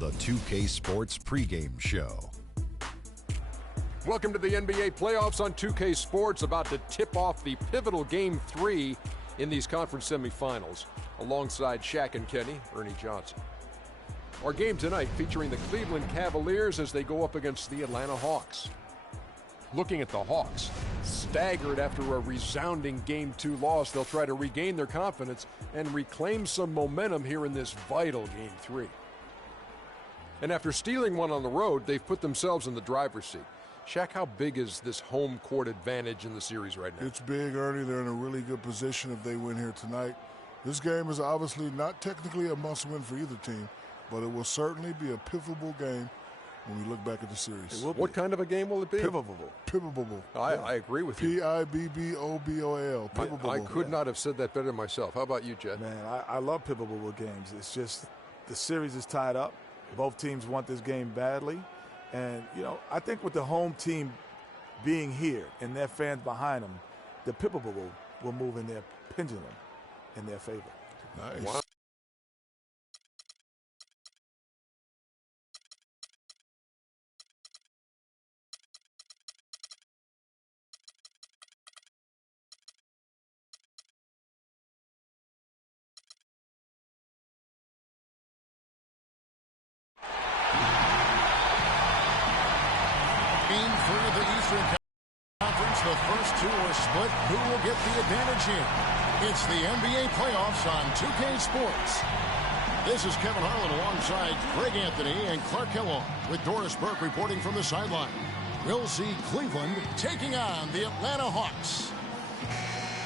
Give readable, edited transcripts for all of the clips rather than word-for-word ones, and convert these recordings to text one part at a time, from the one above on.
The 2K Sports pregame show. Welcome to the NBA playoffs on 2K Sports, about to tip off the pivotal Game 3 in these conference semifinals. Alongside Shaq and Kenny, Ernie Johnson. Our game tonight featuring the Cleveland Cavaliers as they go up against the Atlanta Hawks. Looking at the Hawks, staggered after a resounding Game 2 loss, they'll try to regain their confidence and reclaim some momentum here in this vital Game 3. And after stealing one on the road, they've put themselves in the driver's seat. Shaq, how big is this home court advantage in the series right now? It's big, Ernie. They're in a really good position if they win here tonight. This game is obviously not technically a must-win for either team, but it will certainly be a pivotal game when we look back at the series. What kind of a game will it be? Pivotal. I agree with you. P-I-B-B-O-B-O-L. Pivotal. I could not have said that better myself. How about you, Jed? Man, I love pivotal games. It's just the series is tied up. Both teams want this game badly. And, you know, I think with the home team being here and their fans behind them, the pivotal will move in their pendulum in their favor. Nice. Wow. Game 3 of the Eastern Conference. The first two are split. Who will get the advantage here? It's the NBA playoffs on 2K Sports. This is Kevin Harlan alongside Greg Anthony and Clark Kellogg with Doris Burke reporting from the sideline. We'll see Cleveland taking on the Atlanta Hawks.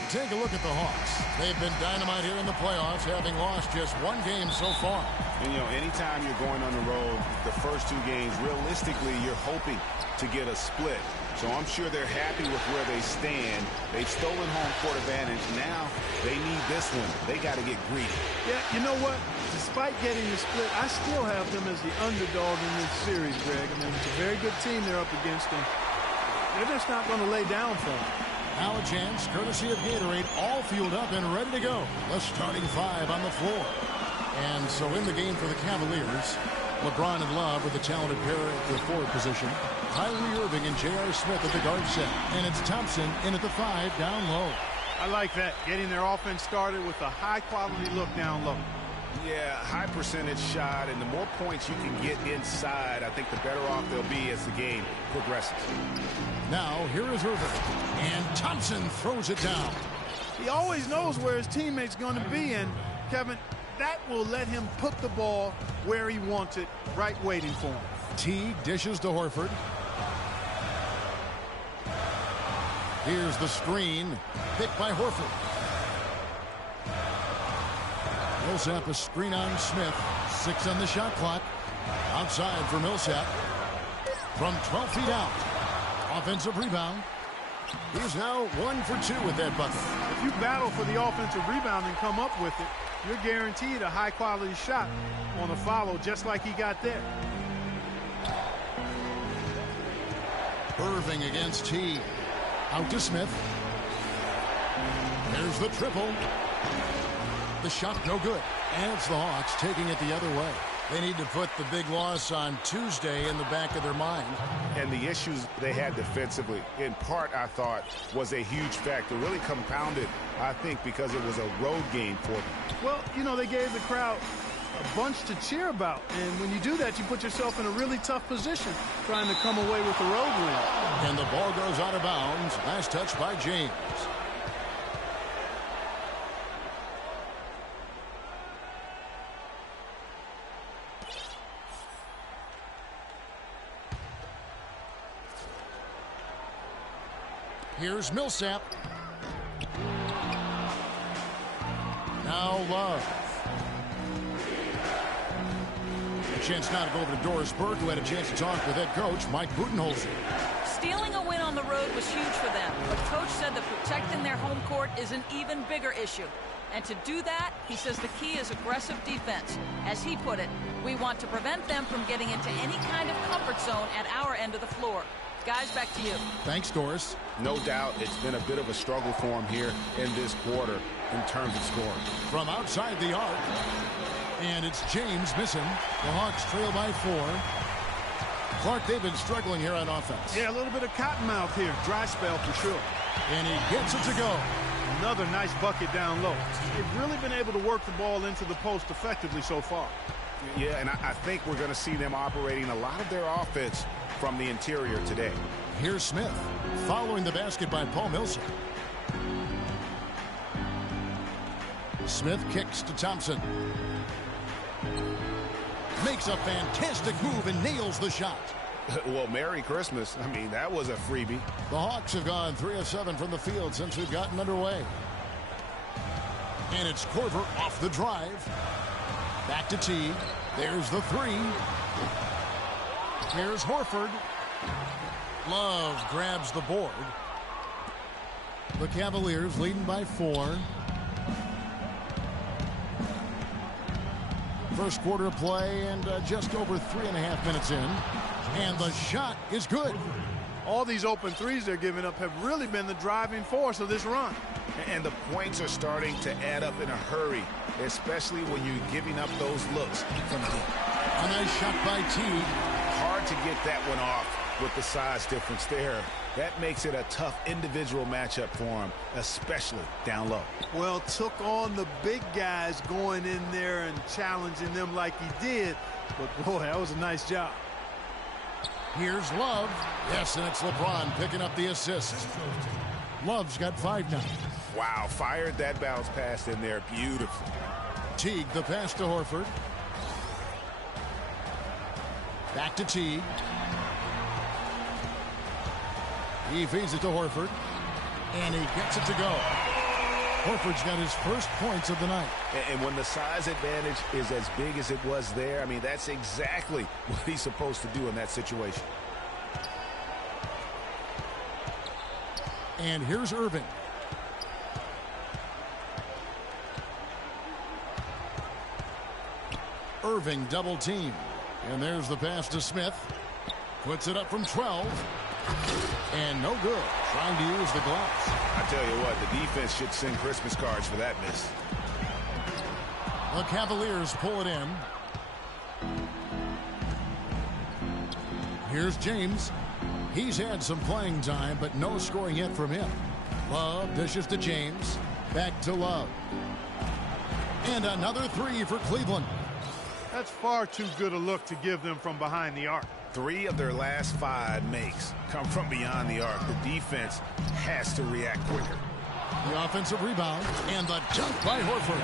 Take a look at the Hawks. They've been dynamite here in the playoffs, having lost just one game so far. And, you know, anytime you're going on the road, the first two games, realistically, you're hoping to get a split. So I'm sure they're happy with where they stand. They've stolen home court advantage. Now they need this one. They got to get greedy. Yeah, you know what? Despite getting the split, I still have them as the underdog in this series, Greg. I mean, it's a very good team they're up against, and they're just not going to lay down for them. Now a chance, courtesy of Gatorade, all fueled up and ready to go. The starting five on the floor. And so in the game for the Cavaliers, LeBron and Love with the talented pair at the forward position. Kyrie Irving and J.R. Smith at the guard set. And it's Thompson in at the 5 down low. I like that, getting their offense started with a high-quality look down low. Yeah, high percentage shot, and the more points you can get inside, I think the better off they'll be as the game progresses. Now, here is Irving. And Thompson throws it down. He always knows where his teammate's going to be, and, Kevin, that will let him put the ball where he wants it, right waiting for him. T dishes to Horford. Here's the screen, picked by Horford. Millsap a screen on Smith. 6 on the shot clock. Outside for Millsap. From 12 feet out. Offensive rebound. He's now 1 for 2 with that bucket. If you battle for the offensive rebound and come up with it, you're guaranteed a high-quality shot on a follow, just like he got there. Irving against T. Out to Smith. There's the triple. The shot no good. And it's the Hawks taking it the other way. They need to put the big loss on Tuesday in the back of their mind. And the issues they had defensively, in part, I thought, was a huge factor. Really compounded, I think, because it was a road game for them. Well, you know, they gave the crowd a bunch to cheer about. And when you do that, you put yourself in a really tough position trying to come away with the road win. And the ball goes out of bounds. Last touch by James. Here's Millsap. Now Love. A chance now to go over to Doris Burke, who had a chance to talk with head coach Mike Budenholzer. Stealing a win on the road was huge for them, but coach said that protecting their home court is an even bigger issue. And to do that, he says the key is aggressive defense. As he put it, we want to prevent them from getting into any kind of comfort zone at our end of the floor. Guys, back to you. Thanks, Doris. No doubt it's been a bit of a struggle for him here in this quarter in terms of scoring. From outside the arc, And it's James missing. The Hawks trail by 4. Clark, they've been struggling here on offense. Yeah, a little bit of cottonmouth here. Dry spell for sure. And he gets it to go. Another nice bucket down low. They've really been able to work the ball into the post effectively so far. Yeah, and I think we're going to see them operating a lot of their offense from the interior today. Here's Smith following the basket by Paul Millsap. Smith kicks to Thompson. Makes a fantastic move and nails the shot. Well, Merry Christmas. I mean, that was a freebie. The Hawks have gone 3 of 7 from the field since we've gotten underway. And it's Korver off the drive. Back to Teague. There's the 3. Here's Horford. Love grabs the board. The Cavaliers leading by 4. First quarter of play and just over 3.5 minutes in. And the shot is good. All these open threes they're giving up have really been the driving force of this run. And the points are starting to add up in a hurry, especially when you're giving up those looks from deep. A nice shot by Teague. Hard to get that one off with the size difference there. That makes it a tough individual matchup for him, especially down low. Well, took on the big guys going in there and challenging them like he did. But, boy, that was a nice job. Here's Love. Yes, and it's LeBron picking up the assist. Love's got 5 now. Wow, fired that bounce pass in there beautifully. Teague, the pass to Horford. Back to Teague. He feeds it to Horford. And he gets it to go. Horford's got his first points of the night. And when the size advantage is as big as it was there, I mean, that's exactly what he's supposed to do in that situation. And here's Irving. Irving double team. And there's the pass to Smith. Puts it up from 12. And no good. Trying to use the gloves. I tell you what, the defense should send Christmas cards for that miss. The Cavaliers pull it in. Here's James. He's had some playing time, but no scoring yet from him. Love dishes to James. Back to Love. And another 3 for Cleveland. That's far too good a look to give them from behind the arc. 3 of their last 5 makes come from beyond the arc. The defense has to react quicker. The offensive rebound and the dunk by Horford.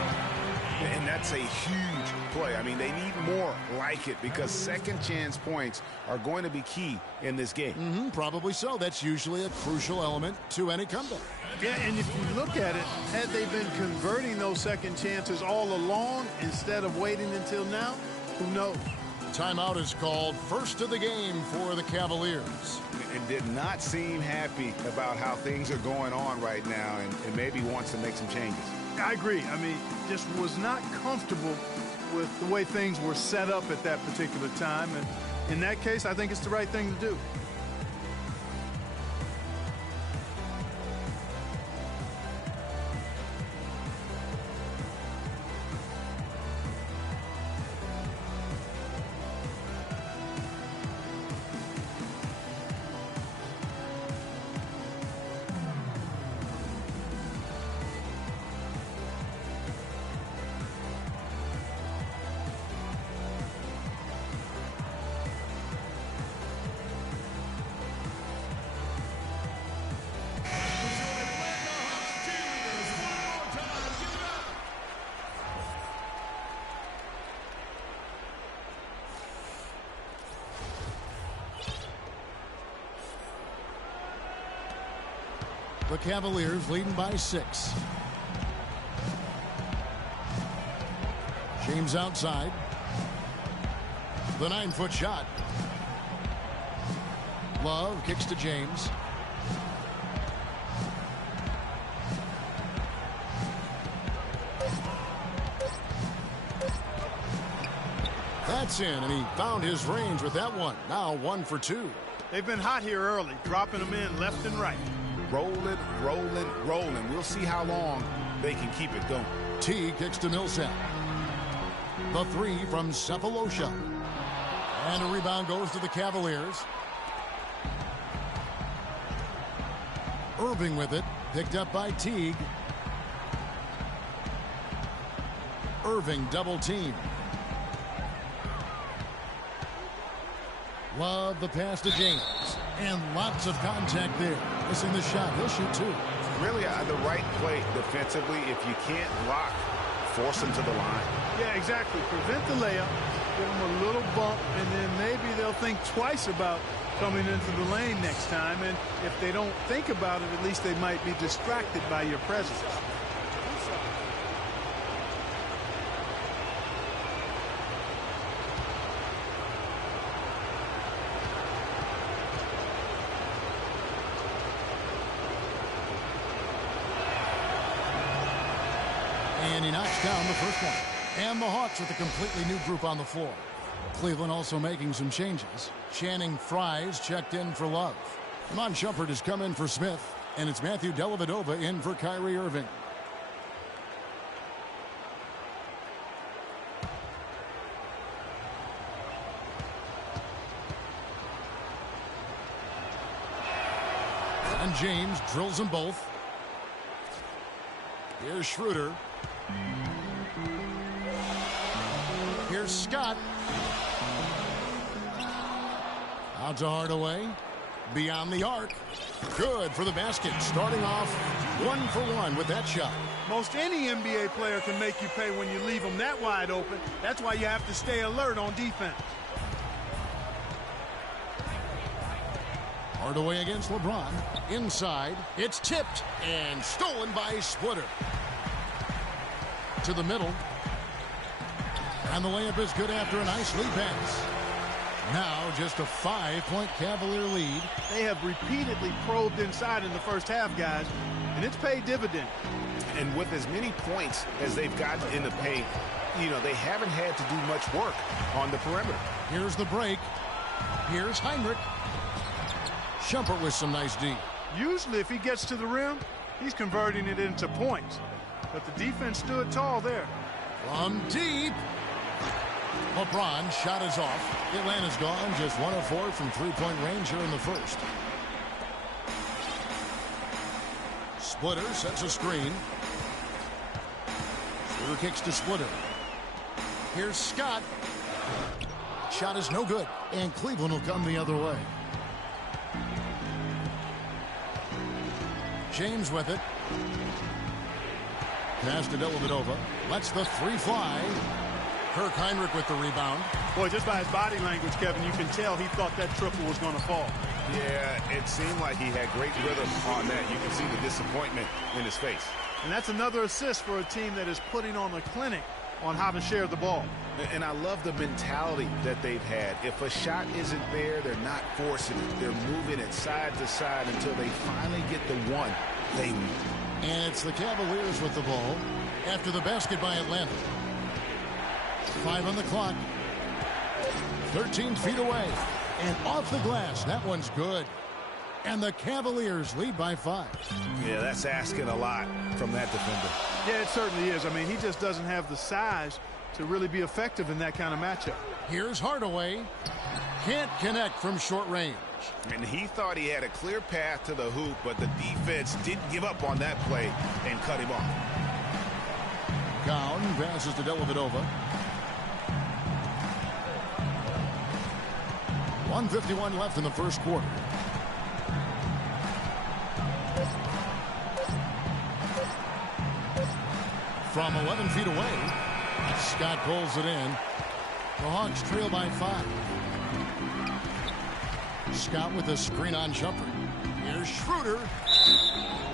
And that's a huge play. I mean, they need more like it because second chance points are going to be key in this game. Probably so. That's usually a crucial element to any comeback. Yeah, and if you look at it, had they been converting those second chances all along instead of waiting until now, who knows? Timeout is called. First of the game for the Cavaliers. And did not seem happy about how things are going on right now and maybe wants to make some changes. I agree. I mean, just was not comfortable with the way things were set up at that particular time. And in that case, I think it's the right thing to do. The Cavaliers leading by 6. James outside. The 9-foot shot. Love kicks to James. That's in, and he found his range with that one. Now 1 for 2. They've been hot here early, dropping them in left and right. Rolling, rolling, rolling. We'll see how long they can keep it going. T kicks to Millsap. The three from Cephalosha. And a rebound goes to the Cavaliers. Irving with it. Picked up by Teague. Irving double team. Love the pass to James. And lots of contact there. Missing the shot. He'll shoot two. Really the right play defensively. If you can't block, force him to the line. Yeah, exactly. Prevent the layup. Give them a little bump, and then maybe they'll think twice about coming into the lane next time. And if they don't think about it, at least they might be distracted by your presence. And he knocks down the first one. And the Hawks with a completely new group on the floor. Cleveland also making some changes. Channing Fries checked in for Love. Iman Shumpert has come in for Smith. And it's Matthew Dellavedova in for Kyrie Irving. And James drills them both. Here's Schroeder. Here's Scott. Out to Hardaway. Beyond the arc. Good for the basket. Starting off 1 for 1 with that shot. Most any NBA player can make you pay when you leave them that wide open. That's why you have to stay alert on defense. Hardaway against LeBron. Inside. It's tipped and stolen by Splitter. To the middle. And the layup is good after a nice lead pass. Now just a 5-point Cavalier lead. They have repeatedly probed inside in the first half, guys, and it's paid dividend. And with as many points as they've gotten in the paint, you know, they haven't had to do much work on the perimeter. Here's the break. Here's Heinrich. Shumpert with some nice D. Usually if he gets to the rim, he's converting it into points. But the defense stood tall there. From deep. LeBron shot is off. Atlanta's gone just 1 of 4 from three-point range here in the first. Splitter sets a screen. Splitter kicks to Splitter. Here's Scott. Shot is no good, and Cleveland will come the other way. James with it. Pass to Dellavedova. Lets the three fly. Kirk Heinrich with the rebound. Boy, just by his body language, Kevin, you can tell he thought that triple was going to fall. Yeah, it seemed like he had great rhythm on that. You can see the disappointment in his face. And that's another assist for a team that is putting on a clinic on how to share the ball. And I love the mentality that they've had. If a shot isn't there, they're not forcing it. They're moving it side to side until they finally get the one they need. And it's the Cavaliers with the ball after the basket by Atlanta. 5 on the clock. 13 feet away. And off the glass. That one's good. And the Cavaliers lead by 5. Yeah, that's asking a lot from that defender. Yeah, it certainly is. I mean, he just doesn't have the size to really be effective in that kind of matchup. Here's Hardaway. Can't connect from short range. And he thought he had a clear path to the hoop, but the defense didn't give up on that play and cut him off. Cowan passes to Dellavedova. 1:51 left in the first quarter. From 11 feet away, Scott pulls it in. The Hawks trail by 5. Scott with a screen on Shumpert. Here's Schroeder.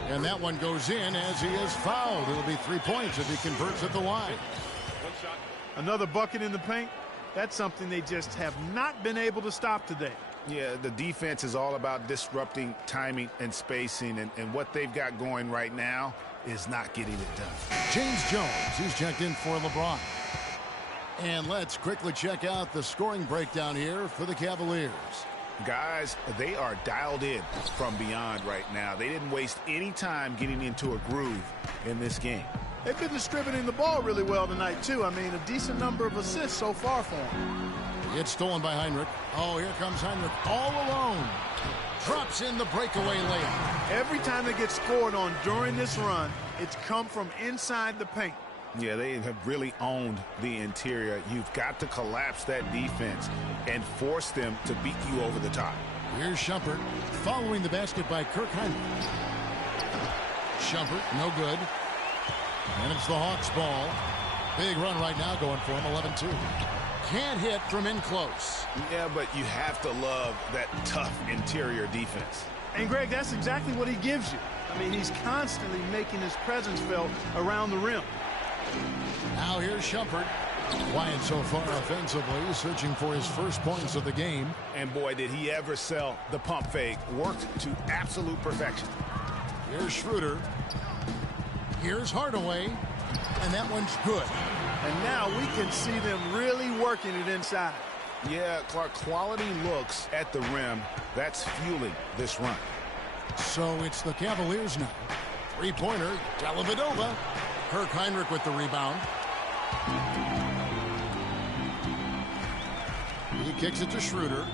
And that one goes in as he is fouled. It'll be 3 points if he converts at the line. Another bucket in the paint. That's something they just have not been able to stop today. Yeah, the defense is all about disrupting timing and spacing, and what they've got going right now is not getting it done. James Jones, he's checked in for LeBron. And let's quickly check out the scoring breakdown here for the Cavaliers. Guys, they are dialed in from beyond right now. They didn't waste any time getting into a groove in this game. They've been distributing the ball really well tonight, too. I mean, a decent number of assists so far for them. It's stolen by Heinrich. Oh, here comes Heinrich all alone. Drops in the breakaway layup. Every time they get scored on during this run, it's come from inside the paint. Yeah, they have really owned the interior. You've got to collapse that defense and force them to beat you over the top. Here's Shumpert following the basket by Kirk Heinrich. Shumpert, no good. And it's the Hawks' ball. Big run right now going for him, 11-2. Can't hit from in close. Yeah, but you have to love that tough interior defense. And, Greg, that's exactly what he gives you. I mean, he's constantly making his presence felt around the rim. Now here's Shumpert. Quiet so far offensively, searching for his first points of the game. And, boy, did he ever sell the pump fake. Worked to absolute perfection. Here's Schroeder. Here's Hardaway. And that one's good. And now we can see them really working it inside. Yeah, Clark, quality looks at the rim. That's fueling this run. So it's the Cavaliers now. Three-pointer, Dellavedova. Kirk Heinrich with the rebound. He kicks it to Schroeder.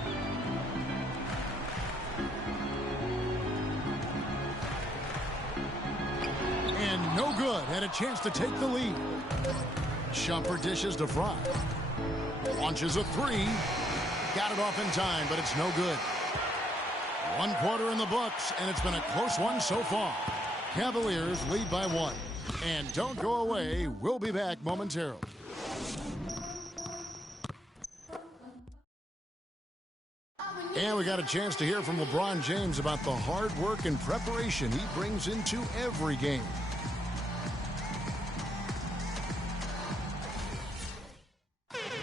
And no good. Had a chance to take the lead. Shumpert dishes to Fry. Launches a three. Got it off in time, but it's no good. 1 quarter in the books, and it's been a close one so far. Cavaliers lead by 1. And don't go away. We'll be back momentarily. And we got a chance to hear from LeBron James about the hard work and preparation he brings into every game.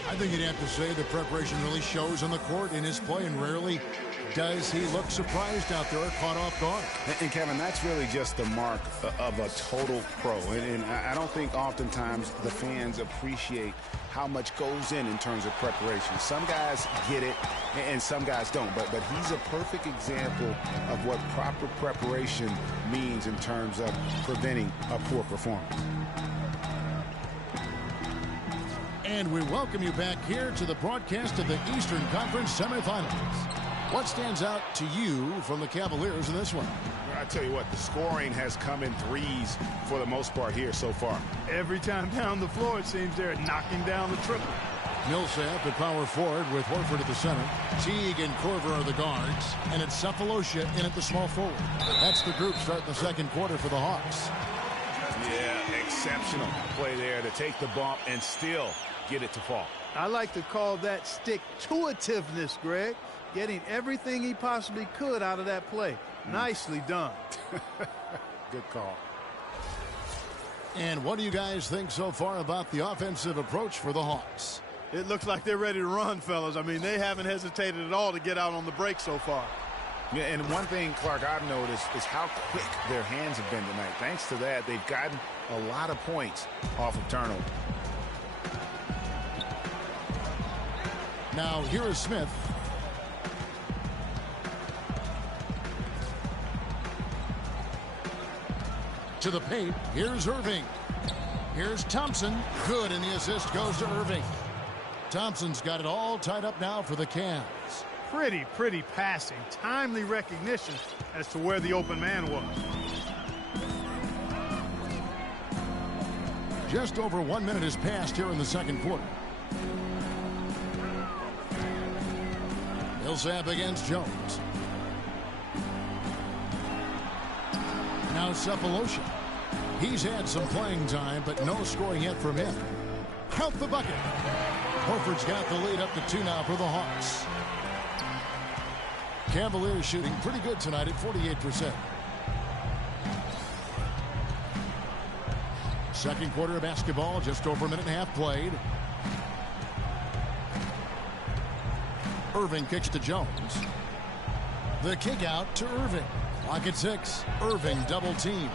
I think you'd have to say the preparation really shows on the court in his play, and rarely does he look surprised out there or caught off guard. And Kevin, that's really just the mark of a total pro. And I don't think oftentimes the fans appreciate how much goes in terms of preparation. Some guys get it and some guys don't. But he's a perfect example of what proper preparation means in terms of preventing a poor performance. And we welcome you back here to the broadcast of the Eastern Conference semifinals. What stands out to you from the Cavaliers in this one? I tell you what, the scoring has come in threes for the most part here so far. Every time down the floor, it seems they're knocking down the triple. Millsap at power forward with Horford at the center. Teague and Korver are the guards. And it's Cephalosha in at the small forward. That's the group starting the second quarter for the Hawks. Yeah, exceptional play there to take the bump and still get it to fall. I like to call that stick-to-itiveness, Greg. Getting everything he possibly could out of that play. Nicely done. Good call. And what do you guys think so far about the offensive approach for the Hawks? It looks like they're ready to run, fellas. I mean, they haven't hesitated at all to get out on the break so far. Yeah, and one thing, Clark, I've noticed is how quick their hands have been tonight. Thanks to that, they've gotten a lot of points off of turnover. Now, here is Smith. To the paint. Here's Irving. Here's Thompson. Good, and the assist goes to Irving. Thompson's got it all tied up now for the Cavs. Pretty passing. Timely recognition as to where the open man was. Just over 1 minute has passed here in the second quarter. Millsap against Jones. Now Cephalosha. He's had some playing time, but no scoring yet from him. Count the bucket. Horford's got the lead up to 2 now for the Hawks. Cavaliers shooting pretty good tonight at 48%. Second quarter of basketball, just over a minute and a half played. Irving kicks to Jones. The kick out to Irving. Clock at 6. Irving double team.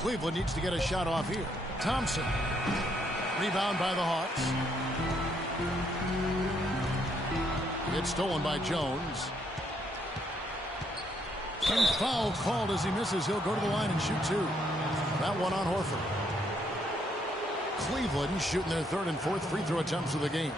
Cleveland needs to get a shot off here. Thompson. Rebound by the Hawks. It's stolen by Jones. And foul called as he misses. He'll go to the line and shoot 2. That one on Horford. Cleveland shooting their third and fourth free throw attempts of the game.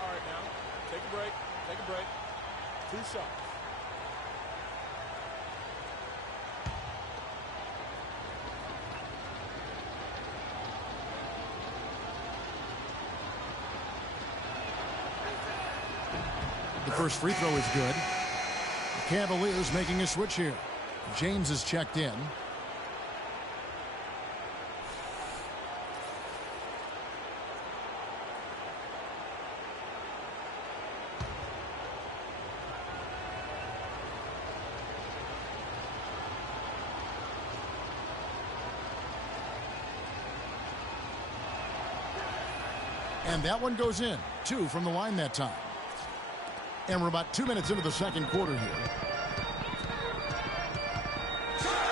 All right, now, take a break. Take a break. 2 shots. The first free throw is good. The Cavaliers making a switch here. James is checked in. And that one goes in. 2 from the line that time. And we're about 2 minutes into the second quarter here.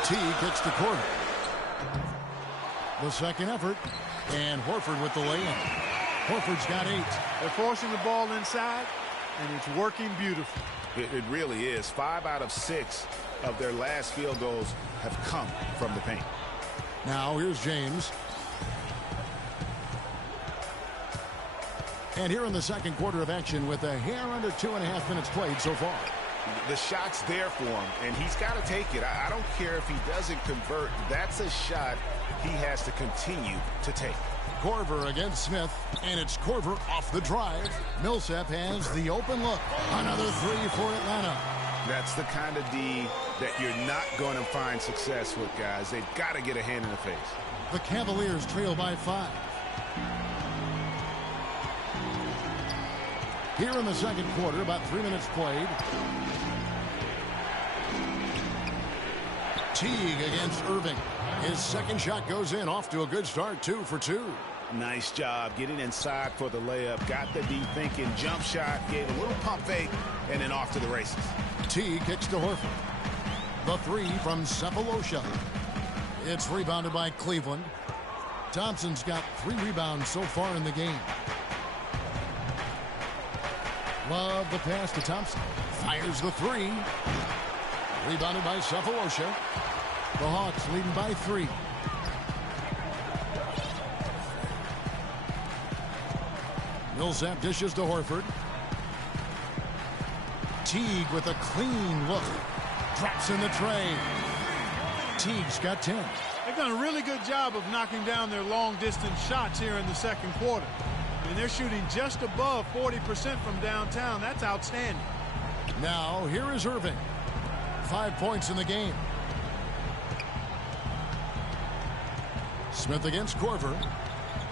T kicks to Corver. The second effort. And Horford with the lay-in. Horford's got 8. They're forcing the ball inside, and it's working beautifully. It really is. 5 out of 6 of their last field goals have come from the paint. Now here's James. And here in the second quarter of action with a hair under 2.5 minutes played so far. The shot's there for him, and he's got to take it. I don't care if he doesn't convert. That's a shot he has to continue to take. Corver against Smith, and it's Corver off the drive. Millsap has the open look. Another 3 for Atlanta. That's the kind of D that you're not going to find success with, guys. They've got to get a hand in the face. The Cavaliers trail by 5. Here in the second quarter, about 3 minutes played. Teague against Irving. His second shot goes in, off to a good start, 2 for 2. Nice job getting inside for the layup. Got the D thinking, jump shot, gave a little pump fake, and then off to the races. Teague kicks to Horford. The 3 from Cephalosha. It's rebounded by Cleveland. Thompson's got 3 rebounds so far in the game. Love the pass to Thompson. Fires the 3. Rebounded by Cephalosha. The Hawks leading by 3. Millsap dishes to Horford. Teague with a clean look. Drops in the tray. Teague's got 10. They've done a really good job of knocking down their long-distance shots here in the second quarter. And they're shooting just above 40% from downtown. That's outstanding. Now, here is Irving. 5 points in the game. Smith against Corver.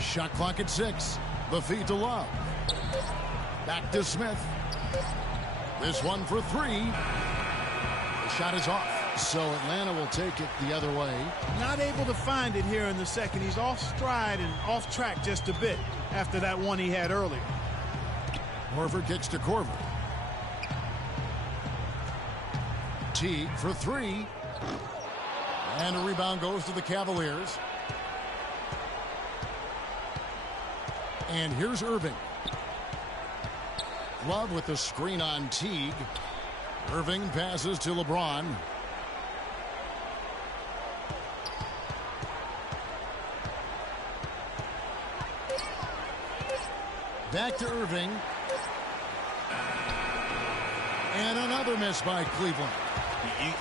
Shot clock at 6. The feed to Love. Back to Smith. This one for 3. The shot is off. So Atlanta will take it the other way. Not able to find it here in the second. He's off stride and off track just a bit after that one he had earlier. Horford kicks to Corver. Teague for 3. And a rebound goes to the Cavaliers. And here's Irving. Love with the screen on Teague. Irving passes to LeBron. Back to Irving. And another miss by Cleveland.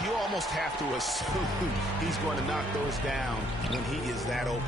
You almost have to assume he's going to knock those down when he is that open.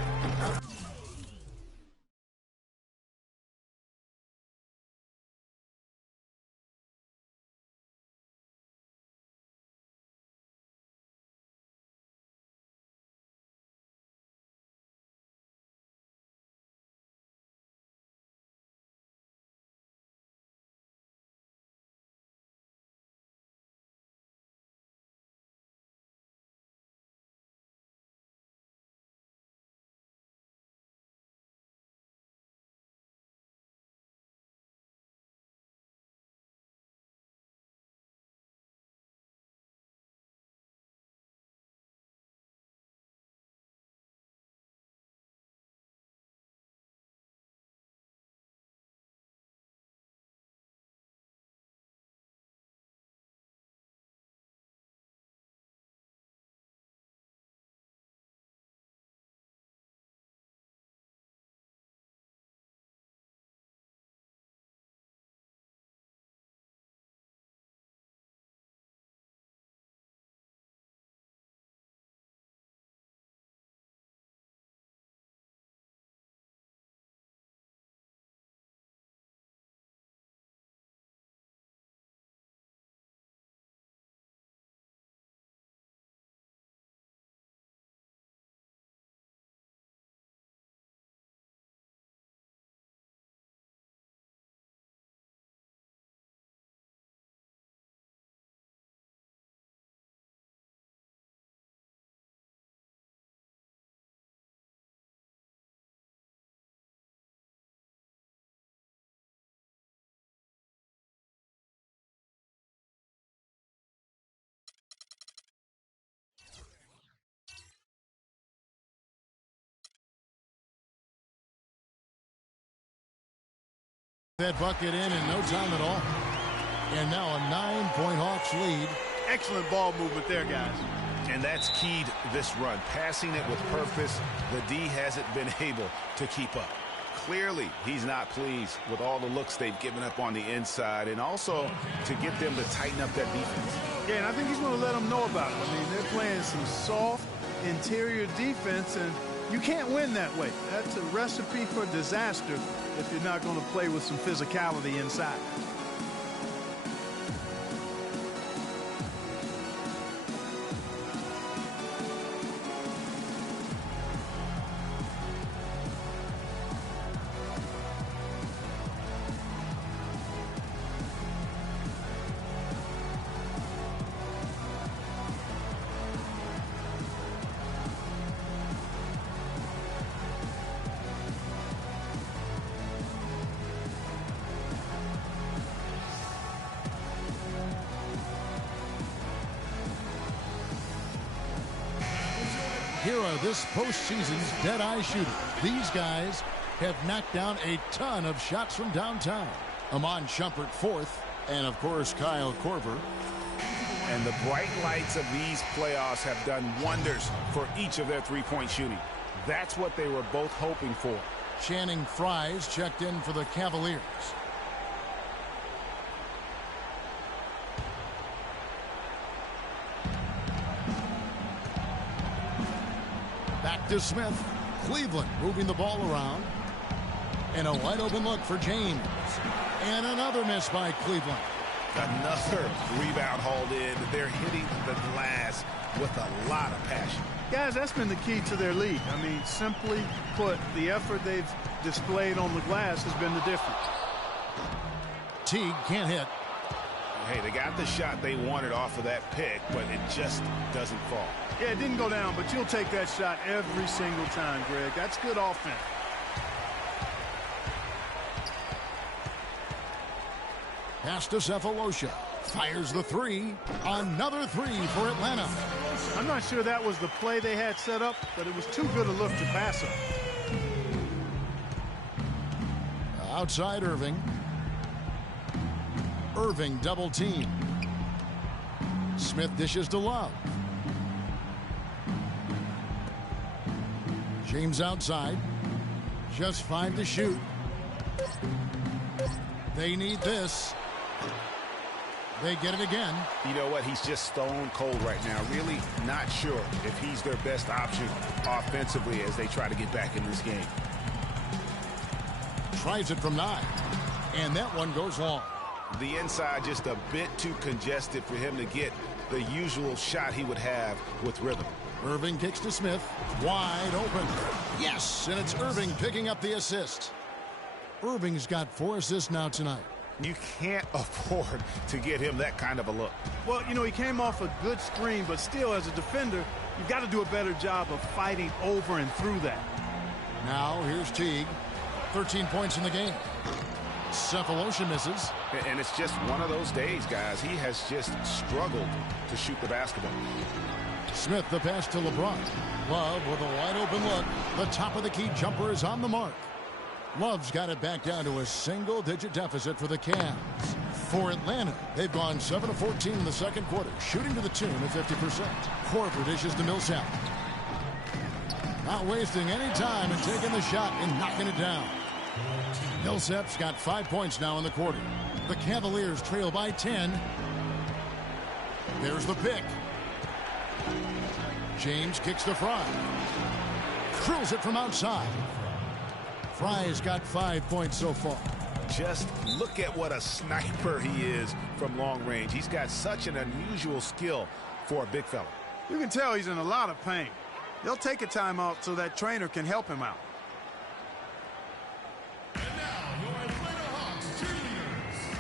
That bucket in no time at all. And now a 9-point Hawks lead. Excellent ball movement there, guys. And that's keyed this run. Passing it with purpose. The D hasn't been able to keep up. Clearly, he's not pleased with all the looks they've given up on the inside, and also to get them to tighten up that defense. Yeah, and I think he's going to let them know about it. I mean, they're playing some soft interior defense, and you can't win that way. That's a recipe for disaster if you're not going to play with some physicality inside. Here are this postseason's dead-eye shooters. These guys have knocked down a ton of shots from downtown. Amon Shumpert fourth, and of course Kyle Korver. And the bright lights of these playoffs have done wonders for each of their three-point shooting. That's what they were both hoping for. Channing Frye's checked in for the Cavaliers. Back to Smith. Cleveland moving the ball around. And a wide open look for James. And another miss by Cleveland. Another rebound hauled in. They're hitting the glass with a lot of passion. Guys, that's been the key to their lead. I mean, simply put, the effort they've displayed on the glass has been the difference. Teague can't hit. Hey, they got the shot they wanted off of that pick, but it just doesn't fall. Yeah, it didn't go down, but you'll take that shot every single time, Greg. That's good offense. Pass to Cephalosha. Fires the three. Another three for Atlanta. I'm not sure that was the play they had set up, but it was too good a look to pass up. Outside Irving. Irving double team. Smith dishes to Love. James outside. Just 5 to shoot. They need this. They get it again. You know what? He's just stone cold right now. Really not sure if he's their best option offensively as they try to get back in this game. Tries it from 9. And that one goes long. The inside just a bit too congested for him to get the usual shot he would have with rhythm. Irving kicks to Smith. Wide open. Yes, and it's Irving picking up the assist. Irving's got 4 assists now tonight. You can't afford to get him that kind of a look. Well, you know, he came off a good screen, but still, as a defender, you've got to do a better job of fighting over and through that. Now, here's Teague. 13 points in the game. Cephalosha misses. And it's just one of those days, guys. He has just struggled to shoot the basketball. Smith the pass to LeBron. Love with a wide open look. The top of the key jumper is on the mark. Love's got it back down to a single-digit deficit for the Cavs. For Atlanta, they've gone 7 of 14 in the second quarter, shooting to the tune of 50%. Korver dishes to Millsap. Not wasting any time and taking the shot and knocking it down. Millsap's got 5 points now in the quarter. The Cavaliers trail by 10. There's the pick. James kicks to Fry. Drills it from outside. Fry's got 5 points so far. Just look at what a sniper he is from long range. He's got such an unusual skill for a big fella. You can tell he's in a lot of pain. They'll take a timeout so that trainer can help him out. And now, your Atlanta Hawks cheerleaders.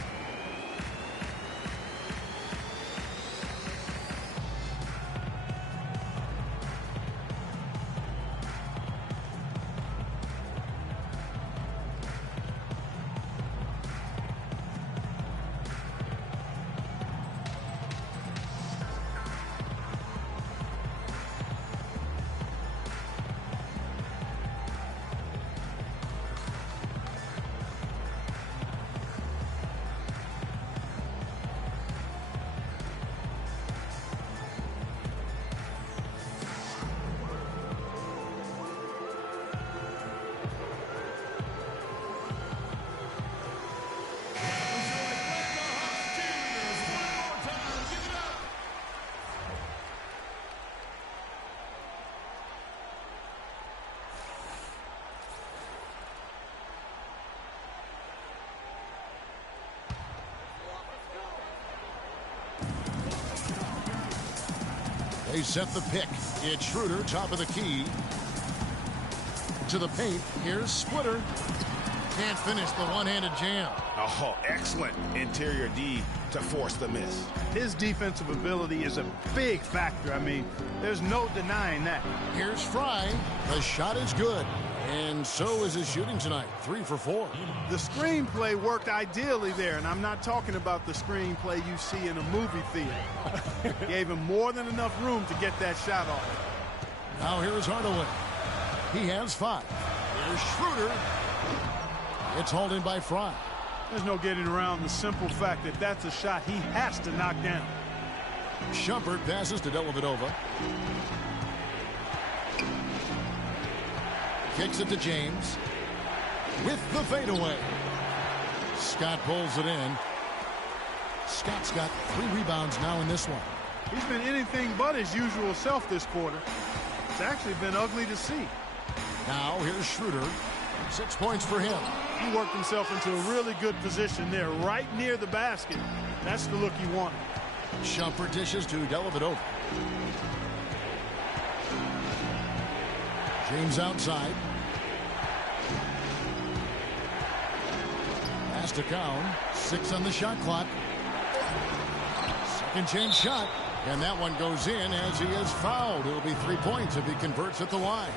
They set the pick. It's Schroeder, top of the key. To the paint. Here's Splitter. Can't finish the one-handed jam. Oh, excellent interior D to force the miss. His defensive ability is a big factor. I mean, there's no denying that. Here's Fry. The shot is good. And so is his shooting tonight. 3 for 4. The screenplay worked ideally there, and I'm not talking about the screenplay you see in a movie theater. Gave him more than enough room to get that shot off. Now here's Hardaway. He has 5. Here's Schroeder. It's hauled in by Fry. There's no getting around the simple fact that that's a shot he has to knock down. Shumpert passes to Dellavedova. Kicks it to James. With the fadeaway. Scott pulls it in. Scott's got 3 rebounds now in this one. He's been anything but his usual self this quarter. It's actually been ugly to see. Now here's Schroeder. 6 points for him. He worked himself into a really good position there, right near the basket. That's the look he wanted. Shumpert dishes to Dellavedova. James outside. Pass to Cowan. 6 on the shot clock. Second chance shot. And that one goes in as he is fouled. It'll be 3 points if he converts at the line.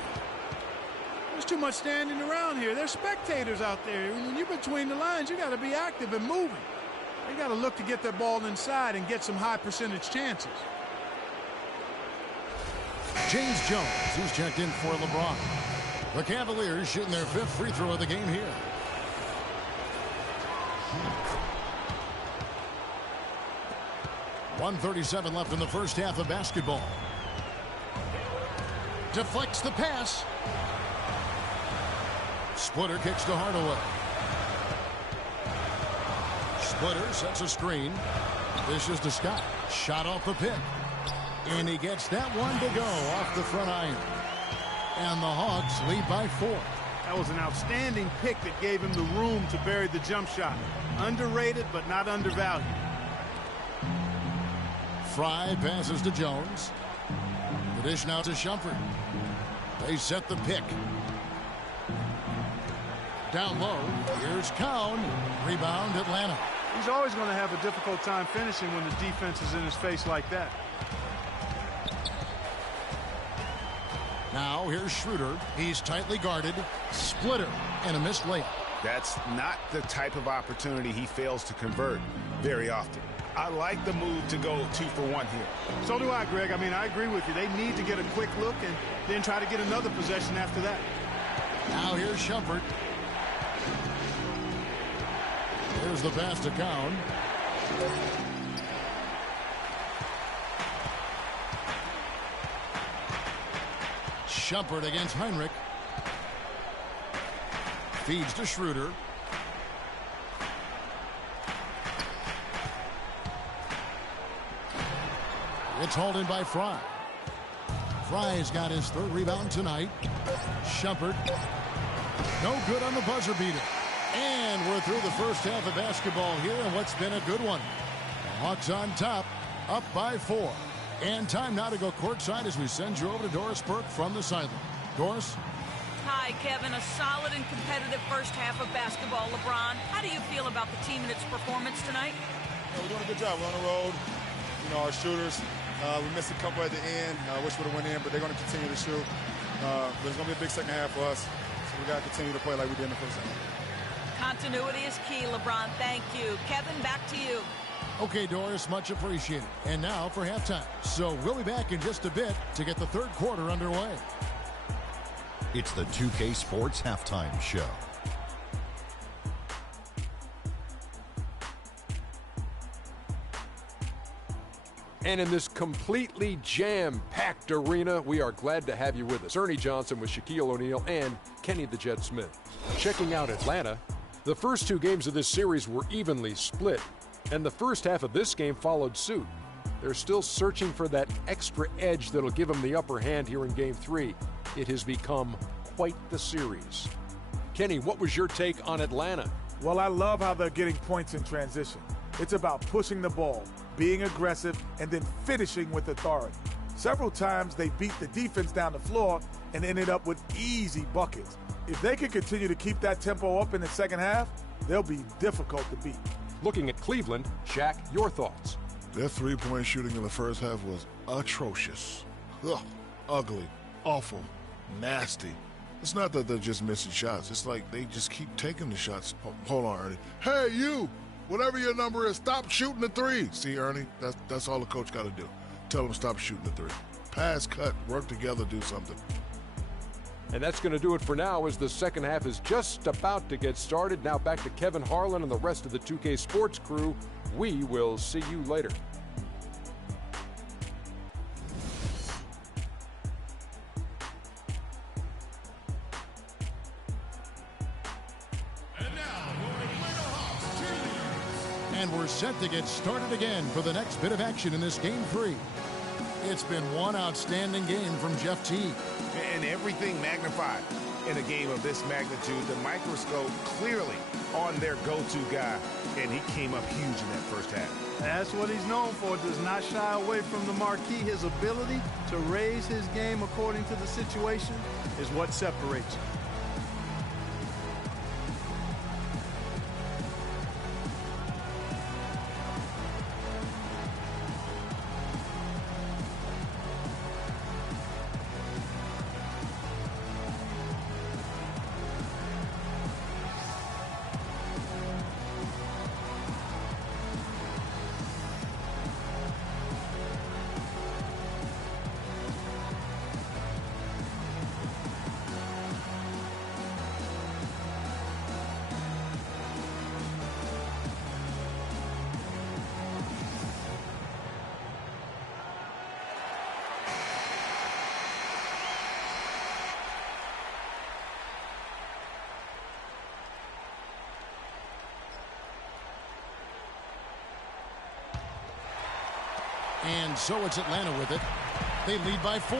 There's too much standing around here. There's spectators out there. When you're between the lines, you got to be active and moving. You got to look to get that ball inside and get some high percentage chances. James Jones, who's checked in for LeBron. The Cavaliers shooting their 5th free throw of the game here. .137 left in the first half of basketball. Deflects the pass. Splitter kicks to Hardaway. Splitter sets a screen. Dishes to Scott. Shot off the pick. And he gets that one to go off the front iron. And the Hawks lead by 4. That was an outstanding pick that gave him the room to bury the jump shot. Underrated, but not undervalued. Fry passes to Jones. The dish now to Shumpert. They set the pick. Down low. Here's Cowan. Rebound Atlanta. He's always going to have a difficult time finishing when the defense is in his face like that. Now here's Schroeder. He's tightly guarded. Splitter and a missed layup. That's not the type of opportunity he fails to convert very often. I like the move to go 2 for 1 here. So do I, Greg. I mean, I agree with you. They need to get a quick look and then try to get another possession after that. Now here's Shumpert. Here's the pass to Cowan. Shumpert against Heinrich. Feeds to Schroeder. It's hauled in by Fry. Fry's got his 3rd rebound tonight. Shumpert. No good on the buzzer beater. And we're through the first half of basketball here, and what's been a good one. The Hawks on top, up by 4. And time now to go courtside as we send you over to Doris Burke from the sideline. Doris? Hi, Kevin. A solid and competitive first half of basketball, LeBron. How do you feel about the team and its performance tonight? We're doing a good job. We're on the road. You know, our shooters, we missed a couple at the end. Wish would have went in, but they're going to continue to shoot. But it's going to be a big second half for us. So we got to continue to play like we did in the first half. Continuity is key, LeBron. Thank you. Kevin, back to you. Okay, Doris, much appreciated. And now for halftime. So we'll be back in just a bit to get the 3rd quarter underway. It's the 2K Sports Halftime Show. And in this completely jam-packed arena, we are glad to have you with us. Ernie Johnson with Shaquille O'Neal and Kenny the Jet Smith. Checking out Atlanta, the first 2 games of this series were evenly split, and the first half of this game followed suit. They're still searching for that extra edge that'll give them the upper hand here in Game 3. It has become quite the series. Kenny, what was your take on Atlanta? Well, I love how they're getting points in transition. It's about pushing the ball, being aggressive, and then finishing with authority. Several times they beat the defense down the floor and ended up with easy buckets. If they can continue to keep that tempo up in the second half, they'll be difficult to beat. Looking at Cleveland, Shaq, your thoughts? Their three-point shooting in the first half was atrocious. Ugh, ugly, awful, nasty. It's not that they're just missing shots. It's like they just keep taking the shots. Hold on, Ernie. Hey, you! Whatever your number is, stop shooting the three. See, Ernie, that's all the coach got to do. Tell them stop shooting the three. Pass, cut, work together, do something. And that's going to do it for now as the second half is just about to get started. Now back to Kevin Harlan and the rest of the 2K Sports crew. We will see you later. And we're set to get started again for the next bit of action in this Game 3. It's been one outstanding game from Jeff Teague. And everything magnified in a game of this magnitude. The microscope clearly on their go-to guy, and he came up huge in that first half. That's what he's known for. Does not shy away from the marquee. His ability to raise his game according to the situation is what separates him. And so it's Atlanta with it. They lead by 4.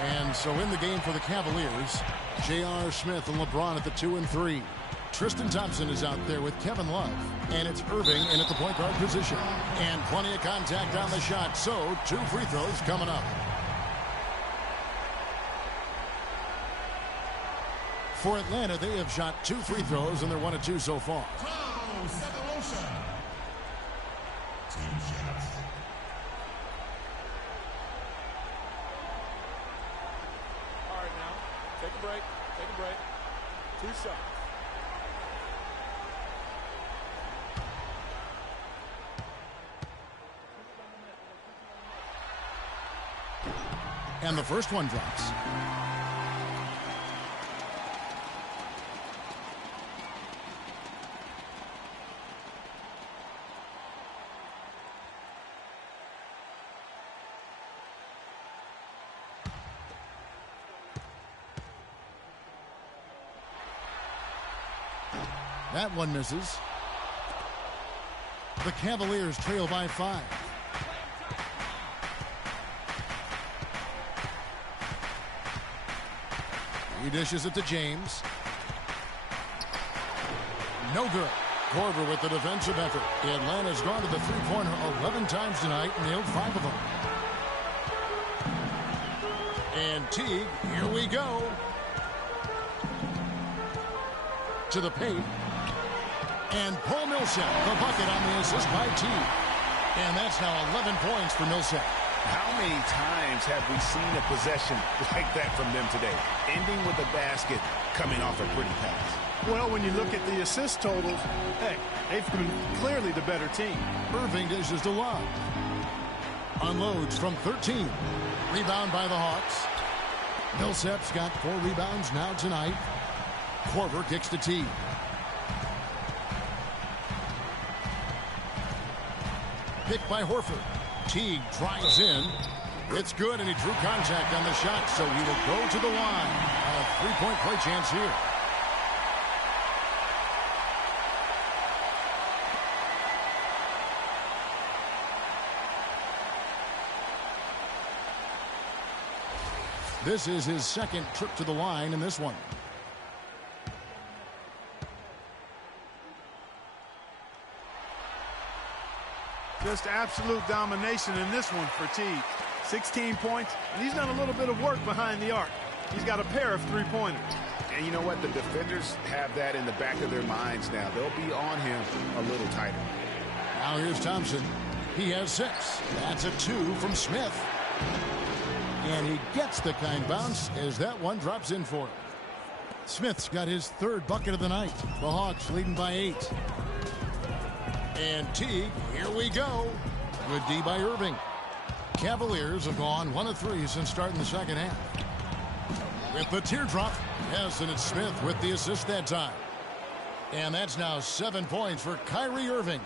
And so in the game for the Cavaliers, J.R. Smith and LeBron at the 2 and 3. Tristan Thompson is out there with Kevin Love. And it's Irving in at the point guard position. And plenty of contact on the shot. So 2 free throws coming up. For Atlanta, they have shot 2 free throws, and they're 1 of 2 so far. Take a break. Take a break. 2 shots. And the first one drops. That one misses. The Cavaliers trail by 5. He dishes it to James. No good. Korver with the defensive effort. Atlanta's gone to the three-pointer 11 times tonight and nailed 5 of them. And Teague, here we go. To the paint. And Paul Millsap, the bucket on the assist by Teague. And that's now 11 points for Millsap. How many times have we seen a possession like that from them today? Ending with a basket, coming off a pretty pass. Well, when you look at the assist totals, hey, they've been clearly the better team. Irving dishes to Love. Unloads from 13. Rebound by the Hawks. Millsap's got 4 rebounds now tonight. Korver kicks to Teague. Picked by Horford. Teague drives in. It's good, and he drew contact on the shot, so he will go to the line. A 3-point play chance here. This is his second trip to the line in this one. Just absolute domination in this one for Teague. 16 points, and he's done a little bit of work behind the arc. He's got a pair of three-pointers. And you know what? The defenders have that in the back of their minds now. They'll be on him a little tighter. Now here's Thompson. He has 6. That's a 2 from Smith. And he gets the kind bounce as that one drops in for him. Smith's got his 3rd bucket of the night. The Hawks leading by 8. And Teague, here we go. Good D by Irving. Cavaliers have gone 1 of 3 since starting the second half. With the teardrop, yes, and it's Smith with the assist that time. And that's now 7 points for Kyrie Irving.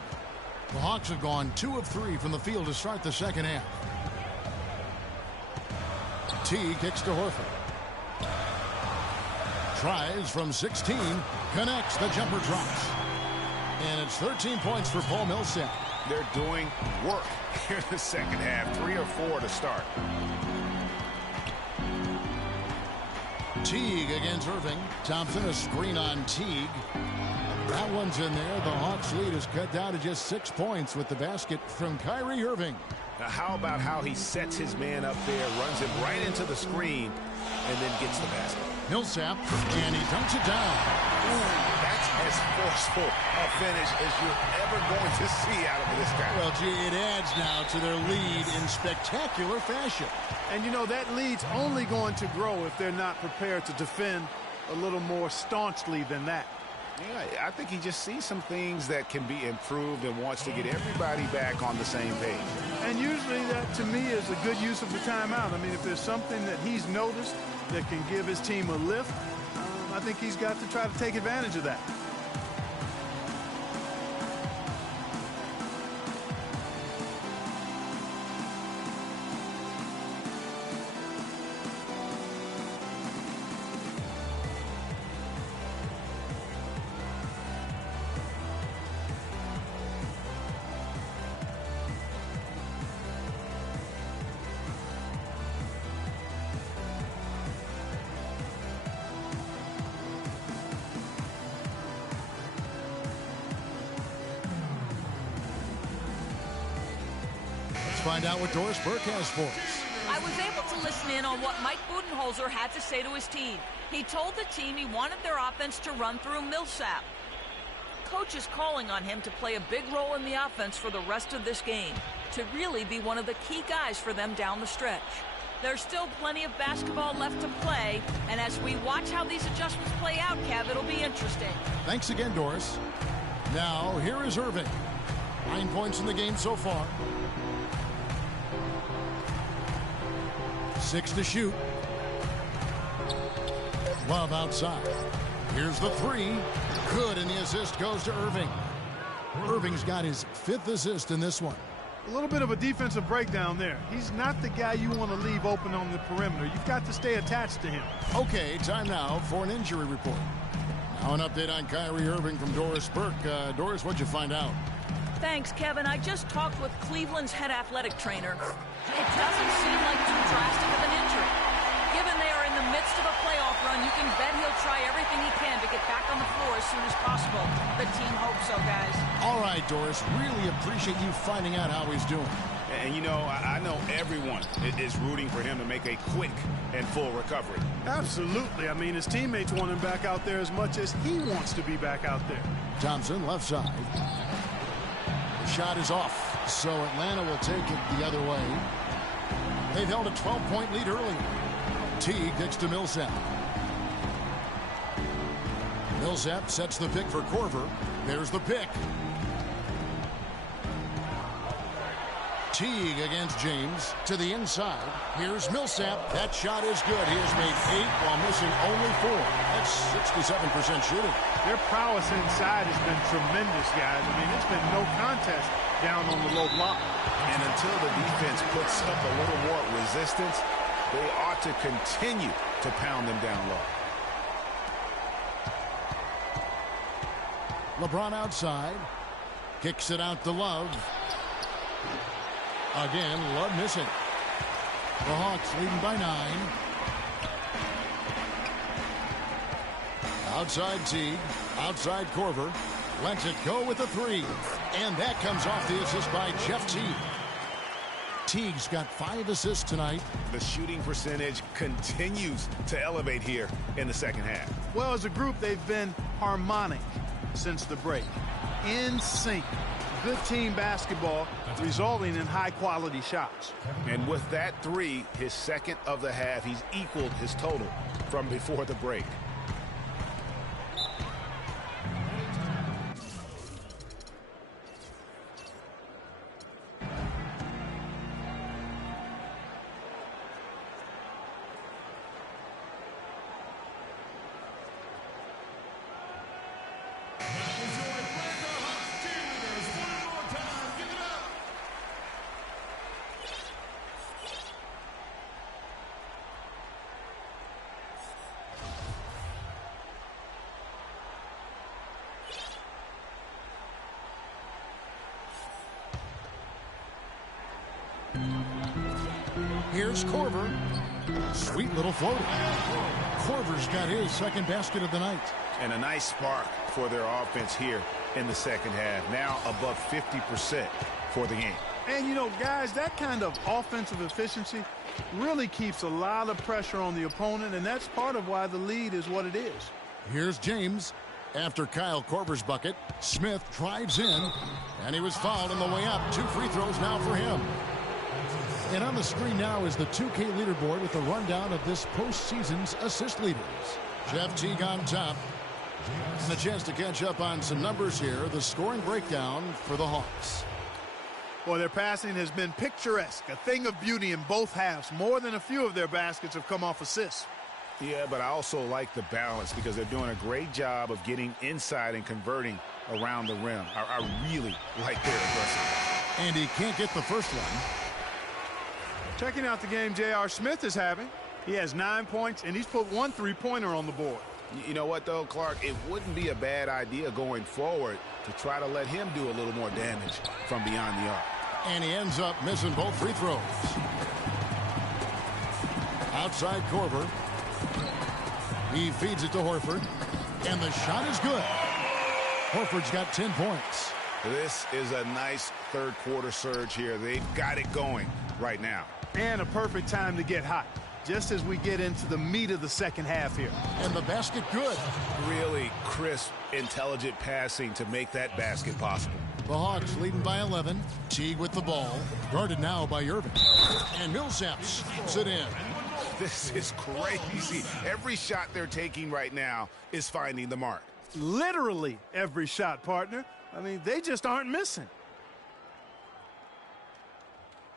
The Hawks have gone 2 of 3 from the field to start the second half. T kicks to Horford. Tries from 16, connects, the jumper drops. And it's 13 points for Paul Millsap. They're doing work here in the second half. 3 or 4 to start. Teague against Irving. Thompson, a screen on Teague. That one's in there. The Hawks lead is cut down to just 6 points with the basket from Kyrie Irving. Now how about how he sets his man up there, runs him right into the screen, and then gets the basket. Millsap, and he dunks it down. Ooh, that's as forceful a finish as you're ever going to see out of this guy. Well, gee, it adds now to their lead in spectacular fashion. And, you know, that lead's only going to grow if they're not prepared to defend a little more staunchly than that. Yeah, I think he just sees some things that can be improved and wants to get everybody back on the same page. And usually that, to me, is a good use of the timeout. I mean, if there's something that he's noticed that can give his team a lift, I think he's got to try to take advantage of that. Find out what Doris Burke has for us. I was able to listen in on what Mike Budenholzer had to say to his team. He told the team he wanted their offense to run through Millsap. Coach is calling on him to play a big role in the offense for the rest of this game, to really be one of the key guys for them down the stretch. There's still plenty of basketball left to play, and as we watch how these adjustments play out, Kev, it'll be interesting. Thanks again, Doris. Now, here is Irving. 9 points in the game so far. 6 to shoot. Love outside. Here's the 3. Good, and the assist goes to Irving. Irving's got his 5th assist in this one. A little bit of a defensive breakdown there. He's not the guy you want to leave open on the perimeter. You've got to stay attached to him. Okay, time now for an injury report. Now an update on Kyrie Irving from Doris Burke. Doris, what'd you find out? Thanks, Kevin. I just talked with Cleveland's head athletic trainer. It doesn't seem like too drastic of an injury. Given they are in the midst of a playoff run, you can bet he'll try everything he can to get back on the floor as soon as possible. The team hopes so, guys. All right, Doris. Really appreciate you finding out how he's doing. And, you know, I know everyone is rooting for him to make a quick and full recovery. Absolutely. I mean, his teammates want him back out there as much as he wants to be back out there. Thompson, left side. The shot is off, so Atlanta will take it the other way. They've held a 12-point lead early. Teague kicks to Millsap. Millsap sets the pick for Korver. There's the pick. Teague against James to the inside. Here's Millsap. That shot is good. He has made 8 while missing only 4. That's 67% shooting. Their prowess inside has been tremendous, guys. I mean, it's been no contest down on the low block. And until the defense puts up a little more resistance, they ought to continue to pound them down low. LeBron outside. Kicks it out to Love. Again, Love missing. The Hawks leading by 9. Outside Teague. Outside Korver. Lets it go with the 3. And that comes off the assist by Jeff Teague. Teague's got 5 assists tonight. The shooting percentage continues to elevate here in the second half. Well, as a group, they've been harmonic since the break. In sync. Good team basketball resulting in high-quality shots. And with that 3, his second of the half, he's equaled his total from before the break. Here's Korver. Sweet little floater. Korver's got his second basket of the night. And a nice spark for their offense here in the second half. Now above 50% for the game. And, you know, guys, that kind of offensive efficiency really keeps a lot of pressure on the opponent, and that's part of why the lead is what it is. Here's James. After Kyle Korver's bucket, Smith drives in, and he was fouled on the way up. 2 free throws now for him. And on the screen now is the 2K leaderboard with a rundown of this postseason's assist leaders. Jeff Teague on top. And a chance to catch up on some numbers here. The scoring breakdown for the Hawks. Well, their passing has been picturesque, a thing of beauty in both halves. More than a few of their baskets have come off assists. Yeah, but I also like the balance because they're doing a great job of getting inside and converting around the rim. I really like their aggressive. And he can't get the first one. Checking out the game J.R. Smith is having. He has 9 points, and he's put 1 3-pointer on the board. You know what, though, Clark? It wouldn't be a bad idea going forward to try to let him do a little more damage from beyond the arc. And he ends up missing both free throws. Outside Korver. He feeds it to Horford. And the shot is good. Horford's got 10 points. This is a nice third-quarter surge here. They've got it going right now. And a perfect time to get hot, just as we get into the meat of the second half here. And the basket good. Really crisp, intelligent passing to make that basket possible. The Hawks leading by 11. Teague with the ball. Guarded now by Irving. And Millsap slips it in. This is crazy. Every shot they're taking right now is finding the mark. Literally every shot, partner. I mean, they just aren't missing.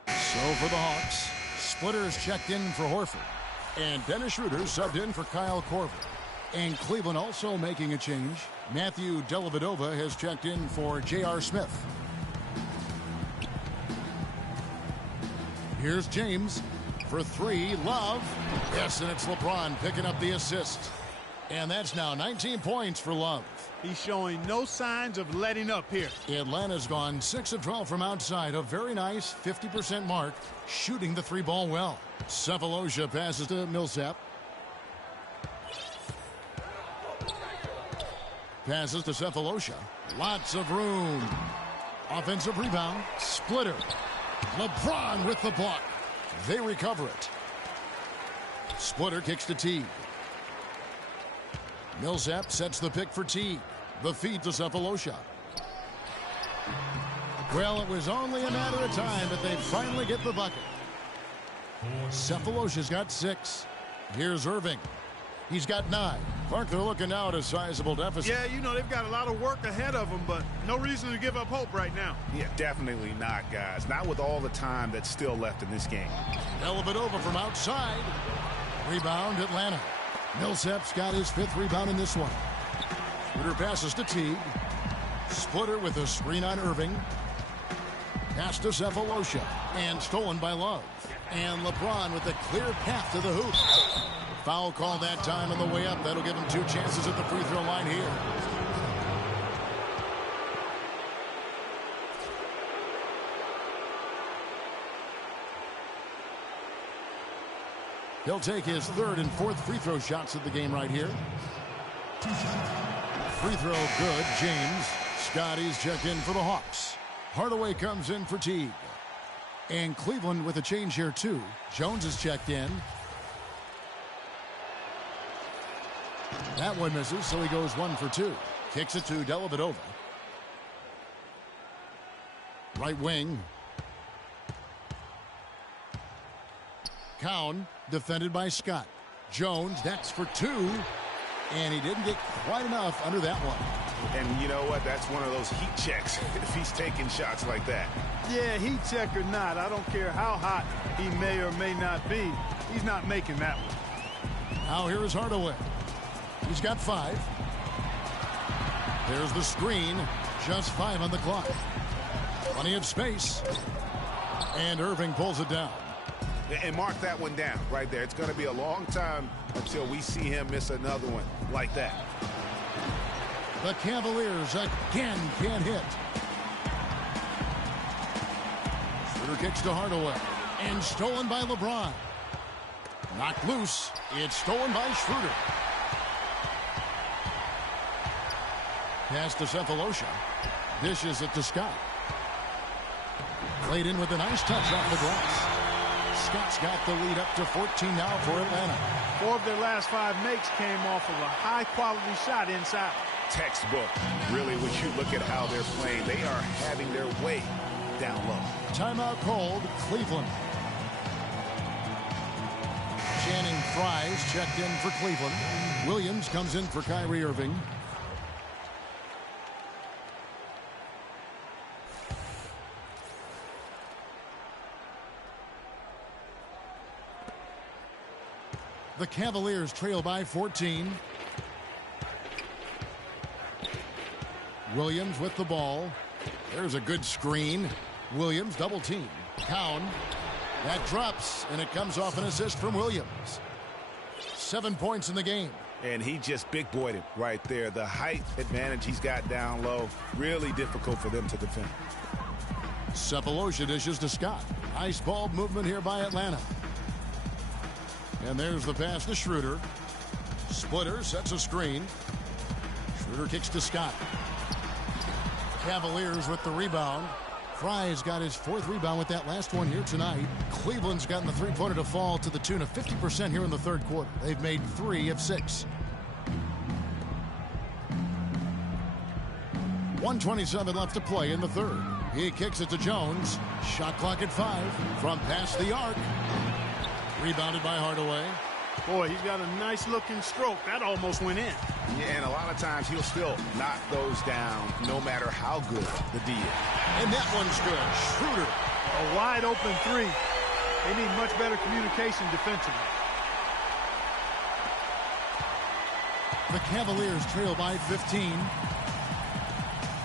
So for the Hawks, Splitter's checked in for Horford. And Dennis Schroeder subbed in for Kyle Korver. And Cleveland also making a change. Matthew Dellavedova has checked in for J.R. Smith. Here's James for 3. Love. Yes, and it's LeBron picking up the assist. And that's now 19 points for Love. He's showing no signs of letting up here. Atlanta's gone 6 of 12 from outside. A very nice 50% mark. Shooting the 3-ball well. Cephalosha passes to Millsap. Passes to Cephalosha. Lots of room. Offensive rebound. Splitter. LeBron with the block. They recover it. Splitter kicks to Teague. Millsap sets the pick for Teague. The feed to Cephalosha. Well, it was only a matter of time that they finally get the bucket. Cephalosha's got 6. Here's Irving. He's got 9. Clark, they're looking now at a sizable deficit. Yeah, you know, they've got a lot of work ahead of them, but no reason to give up hope right now. Yeah, definitely not, guys. Not with all the time that's still left in this game. Dellavedova from outside. Rebound, Atlanta. Millsap's got his 5th rebound in this one. Splitter passes to Teague. Splitter with a screen on Irving. Pass to Cephalosha. And stolen by Love. And LeBron with a clear path to the hoop. Foul call that time on the way up. That'll give him 2 chances at the free throw line here. He'll take his 3rd and 4th free throw shots of the game right here. Free throw good. James. Scotty's checked in for the Hawks. Hardaway comes in for Teague. And Cleveland with a change here, too. Jones is checked in. That one misses, so he goes 1 for 2. Kicks it to Dellavedova. Right wing. Cowan, defended by Scott. Jones, that's for 2. And he didn't get quite enough under that one. And you know what? That's one of those heat checks if he's taking shots like that. Yeah, heat check or not, I don't care how hot he may or may not be. He's not making that one. Now here is Hardaway. He's got 5. There's the screen. Just 5 on the clock. Plenty of space. And Irving pulls it down. And mark that one down right there. It's going to be a long time until we see him miss another one like that. The Cavaliers again can't hit. Schroeder kicks to Hardaway. And stolen by LeBron. Knocked loose. It's stolen by Schroeder. Pass to Cephalosha. Dishes it to Scott. Played in with a nice touch off the glass. Scott's got the lead up to 14 now for Atlanta. 4 of their last 5 makes came off of a high-quality shot inside. Textbook. Really, when you look at how they're playing, they are having their way down low. Timeout called, Cleveland. Channing Frye's checked in for Cleveland. Williams comes in for Kyrie Irving. The Cavaliers trail by 14. Williams with the ball. There's a good screen. Williams double team. Cowan. That drops, and it comes off an assist from Williams. 7 points in the game. And he just big-boyed it right there. The height advantage he's got down low, really difficult for them to defend. Cephalosha dishes to Scott. Nice ball movement here by Atlanta. And there's the pass to Schroeder. Splitter sets a screen. Schroeder kicks to Scott. Cavaliers with the rebound. Fry's got his 4th rebound with that last one here tonight. Cleveland's gotten the three-pointer to fall to the tune of 50% here in the 3rd quarter. They've made 3 of 6. 1:27 left to play in the 3rd. He kicks it to Jones. Shot clock at 5 from past the arc. Rebounded by Hardaway. Boy, he's got a nice-looking stroke. That almost went in. Yeah, and a lot of times he'll still knock those down no matter how good the D is. And that one's good. Schroeder. A wide-open 3. They need much better communication defensively. The Cavaliers trail by 15.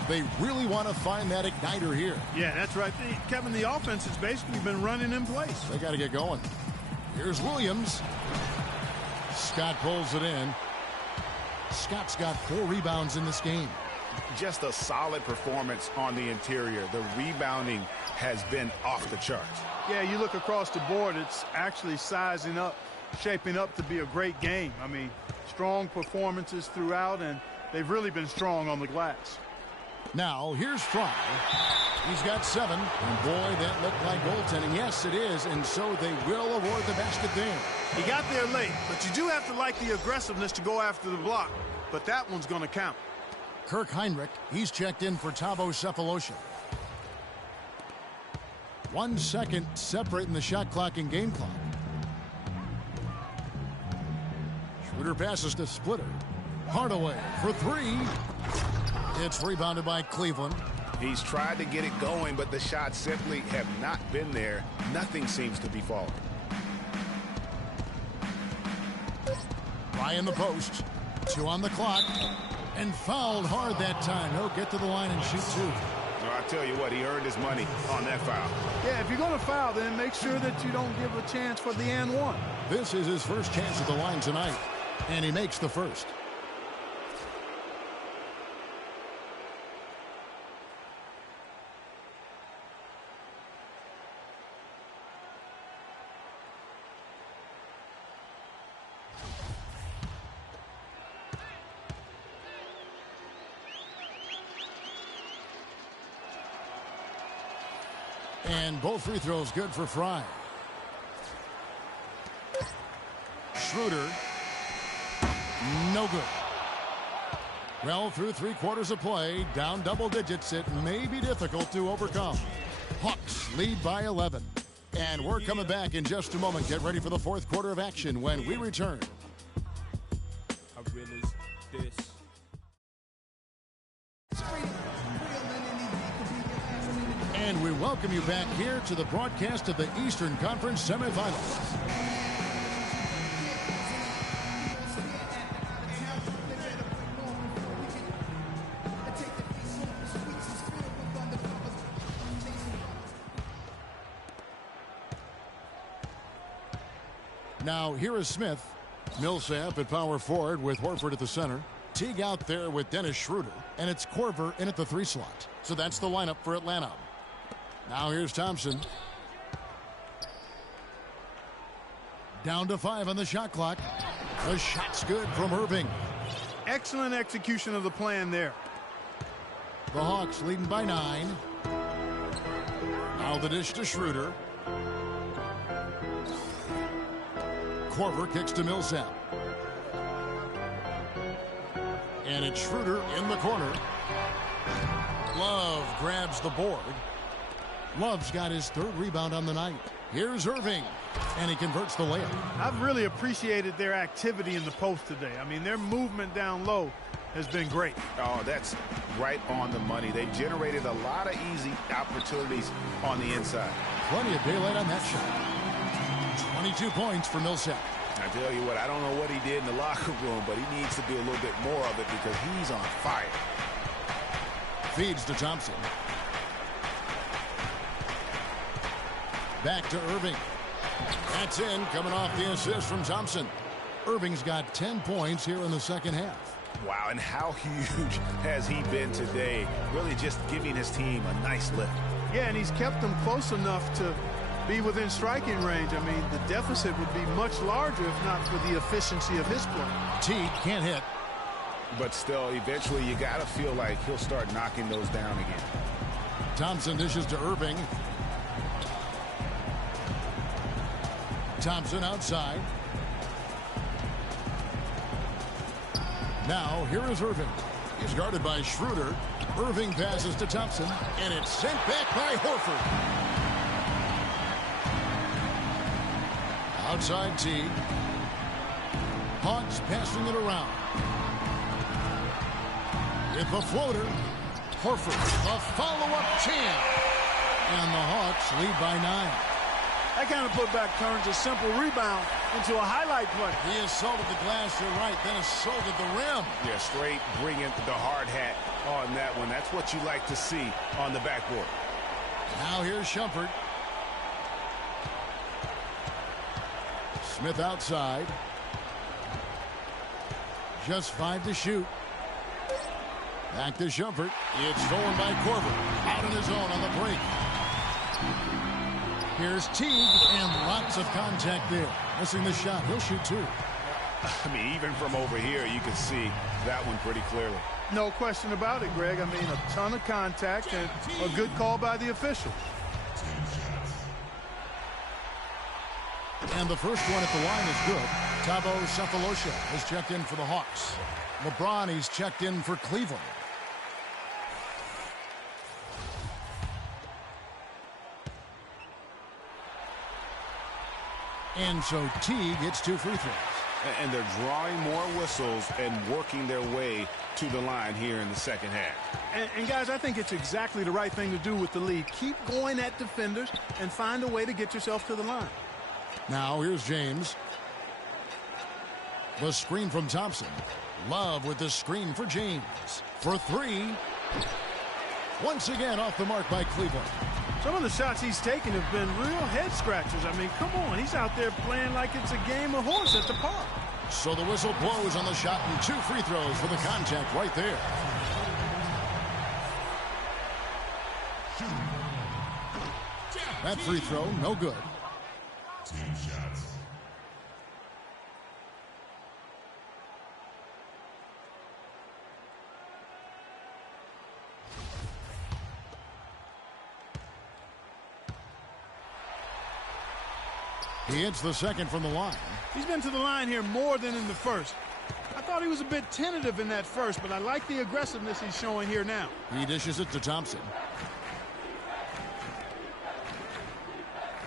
They really want to find that igniter here. Yeah, that's right. Kevin, the offense has basically been running in place. They got to get going. Here's Williams. Scott pulls it in. Scott's got 4 rebounds in this game. Just a solid performance on the interior. The rebounding has been off the charts. Yeah, you look across the board, it's actually sizing up, shaping up to be a great game. I mean, strong performances throughout, and they've really been strong on the glass. Now, here's Fry. He's got 7. And boy, that looked like goaltending. Yes, it is. And so they will award the basket there. He got there late, but you do have to like the aggressiveness to go after the block. But that one's going to count. Kirk Heinrich, he's checked in for Thabo Cephalosha. 1 second separating the shot clock and game clock. Schroeder passes to Splitter. Hardaway for 3. It's rebounded by Cleveland. He's tried to get it going, but the shots simply have not been there. Nothing seems to be falling. Fry in the post. 2 on the clock. And fouled hard that time. He'll get to the line and shoot 2. Well, I tell you what, he earned his money on that foul. Yeah, if you're going to foul, then make sure that you don't give a chance for the and one. This is his first chance at the line tonight. And he makes the first. And both free throws good for Fry. Schroeder. No good. Well, through 3/4 of play, down double digits, it may be difficult to overcome. Hawks lead by 11. And we're coming back in just a moment. Get ready for the 4th quarter of action when we return. And we welcome you back here to the broadcast of the Eastern Conference semifinals. Now, here is Smith. Millsap at power forward with Horford at the center. Teague out there with Dennis Schroeder. And it's Korver in at the 3 slot. So that's the lineup for Atlanta. Now here's Thompson. Down to 5 on the shot clock. The shot's good from Irving. Excellent execution of the plan there. The Hawks leading by 9. Now the dish to Schroeder. Korver kicks to Millsap. And it's Schroeder in the corner. Love grabs the board. Love's got his 3rd rebound on the night. Here's Irving, and he converts the layup. I've really appreciated their activity in the post today. I mean, their movement down low has been great. Oh, that's right on the money. They've generated a lot of easy opportunities on the inside. Plenty of daylight on that shot. 22 points for Millsap. I tell you what, I don't know what he did in the locker room, but he needs to do a little bit more of it because he's on fire. Feeds to Thompson. Back to Irving. That's in, coming off the assist from Thompson. Irving's got 10 points here in the second half. Wow, and how huge has he been today? Really just giving his team a nice lift. Yeah, and he's kept them close enough to be within striking range. I mean, the deficit would be much larger if not for the efficiency of his play. Teague can't hit. But still, eventually you got to feel like he'll start knocking those down again. Thompson dishes to Irving. Thompson outside. Now, here is Irving. He's guarded by Schroeder. Irving passes to Thompson, and it's sent back by Horford. Outside Teague. Hawks passing it around. With the floater, Horford, the follow-up champ. And the Hawks lead by 9. That kind of putback turns a simple rebound into a highlight play. He assaulted the glass, you're right, then assaulted the rim. Yeah, straight bringing the hard hat on that one. That's what you like to see on the backboard. Now here's Shumpert. Smith outside. Just 5 to shoot. Back to Shumpert. It's stolen by Korver. Out on his own on the break. Here's Teague, and lots of contact there. Missing the shot. He'll shoot 2. I mean, even from over here, you can see that one pretty clearly. No question about it, Greg. I mean, a ton of contact and a good call by the official. And the first one at the line is good. Thabo Sefolosha has checked in for the Hawks. LeBron, he's checked in for Cleveland. And so Teague hits 2 free throws. And they're drawing more whistles and working their way to the line here in the second half. And guys, I think it's exactly the right thing to do with the lead. Keep going at defenders and find a way to get yourself to the line. Now here's James. The screen from Thompson. Love with the screen for James. For 3. Once again off the mark by Cleveland. Some of the shots he's taken have been real head scratchers. I mean, come on. He's out there playing like it's a game of horse at the park. So the whistle blows on the shot and 2 free throws for the contact right there. That free throw, no good. Team shots. He hits the second from the line. He's been to the line here more than in the first. I thought he was a bit tentative in that first, but I like the aggressiveness he's showing here now. He dishes it to Thompson.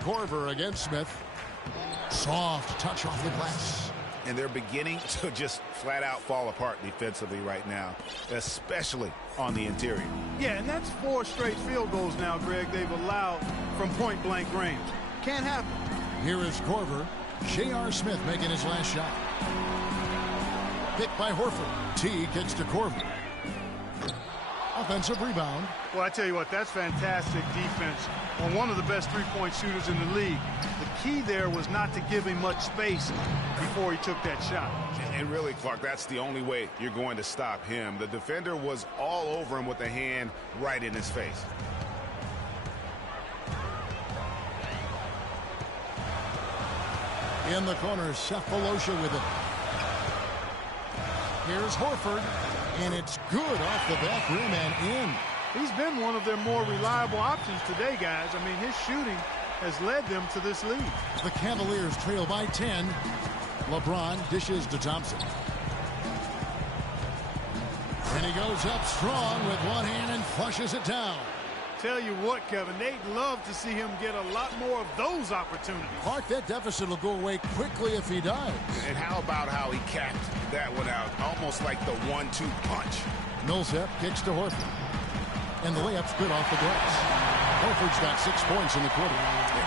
Corver against Smith. Soft touch off the glass. And they're beginning to just flat out fall apart defensively right now, especially on the interior. Yeah, and that's 4 straight field goals now, Greg, they've allowed from point-blank range. Can't happen. Here is Corver. J.R. Smith making his last shot. Picked by Horford. T kicks to Corver. Offensive rebound. Well, I tell you what, that's fantastic defense on one of the best three-point shooters in the league. The key there was not to give him much space before he took that shot. And really, Clark, that's the only way you're going to stop him. The defender was all over him with a hand right in his face. In the corner, Cephalosha with it. Here's Horford, and it's good off the back rim and in. He's been one of their more reliable options today, guys. I mean, his shooting has led them to this lead. The Cavaliers trail by 10. LeBron dishes to Thompson. And he goes up strong with one hand and flushes it down. Tell you what, Kevin, they'd love to see him get a lot more of those opportunities. Clark, that deficit will go away quickly if he does. And how about how he capped that one out, almost like the 1-2 punch. Millsap kicks to Horford. And the layup's good off the glass. Horford's got 6 points in the quarter.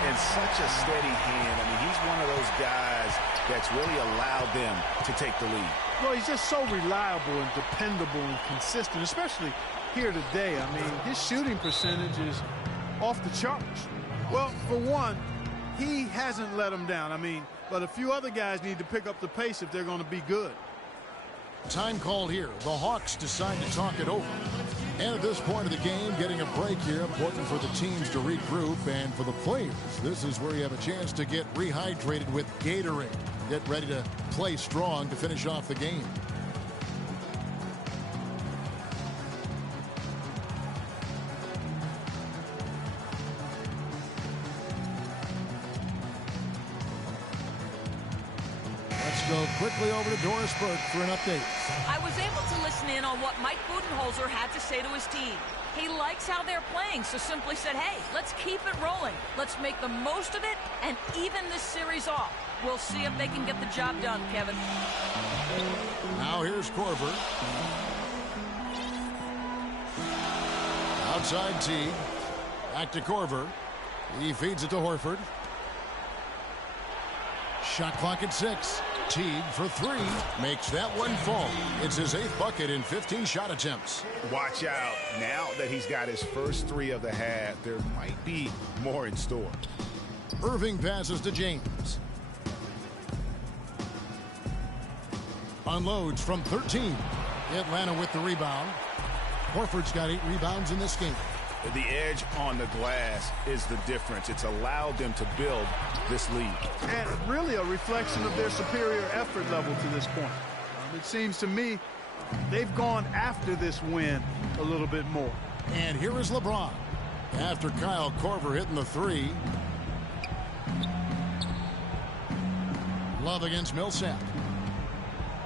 And such a steady hand. I mean, he's one of those guys that's really allowed them to take the lead. Well, he's just so reliable and dependable and consistent, especially here today. I mean, his shooting percentage is off the charts. Well, for one, he hasn't let them down. I mean, but a few other guys need to pick up the pace if they're going to be good. Time called here. The Hawks decide to talk it over. And at this point of the game, getting a break here, important for the teams to regroup, and for the players, this is where you have a chance to get rehydrated with Gatorade. Get ready to play strong to finish off the game. Go quickly over to Doris Burke for an update. I was able to listen in on what Mike Budenholzer had to say to his team. He likes how they're playing, so simply said, hey, let's keep it rolling. Let's make the most of it and even this series off. We'll see if they can get the job done, Kevin. Now here's Corver. Outside T. Back to Corver. He feeds it to Horford. Shot clock at 6. Teague for 3. Makes that one fall. It's his 8th bucket in 15 shot attempts. Watch out. Now that he's got his first 3 of the half, there might be more in store. Irving passes to James. Unloads from 13. Atlanta with the rebound. Horford's got 8 rebounds in this game. The edge on the glass is the difference. It's allowed them to build this lead. And really a reflection of their superior effort level to this point. It seems to me they've gone after this win a little bit more. And here is LeBron. After Kyle Korver hitting the 3. Love against Millsap.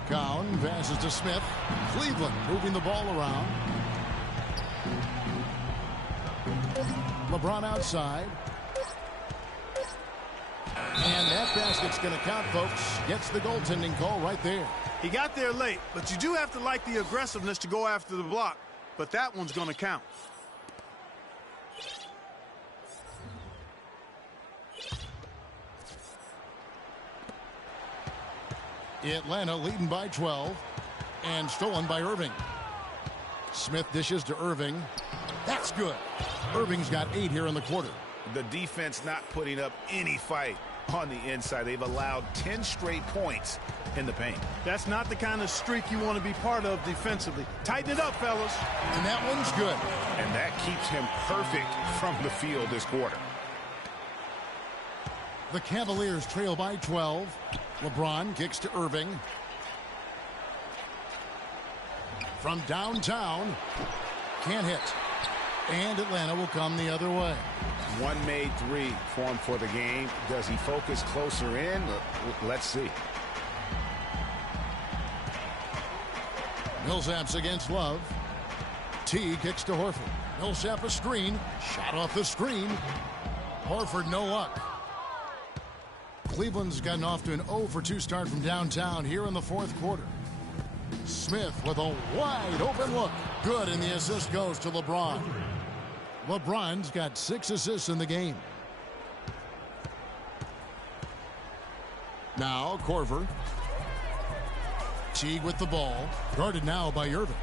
Cowan passes to Smith. Cleveland moving the ball around. LeBron outside. And that basket's going to count, folks. Gets the goaltending call right there. He got there late, but you do have to like the aggressiveness to go after the block. But that one's going to count. Atlanta leading by 12. And stolen by Irving. Smith dishes to Irving. That's good. Irving's got 8 here in the quarter. The defense not putting up any fight on the inside. They've allowed 10 straight points in the paint. That's not the kind of streak you want to be part of defensively. Tighten it up, fellas. And that one's good. And that keeps him perfect from the field this quarter. The Cavaliers trail by 12. LeBron kicks to Irving. From downtown. Can't hit. And Atlanta will come the other way. One made three for him for the game. Does he focus closer in? Let's see. Millsap's against Love. T kicks to Horford. Millsap a screen. Shot off the screen. Horford no luck. Cleveland's gotten off to an 0 for 2 start from downtown here in the fourth quarter. Smith with a wide open look. Good, and the assist goes to LeBron. LeBron's got 6 assists in the game. Now Korver. Teague with the ball. Guarded now by Irving.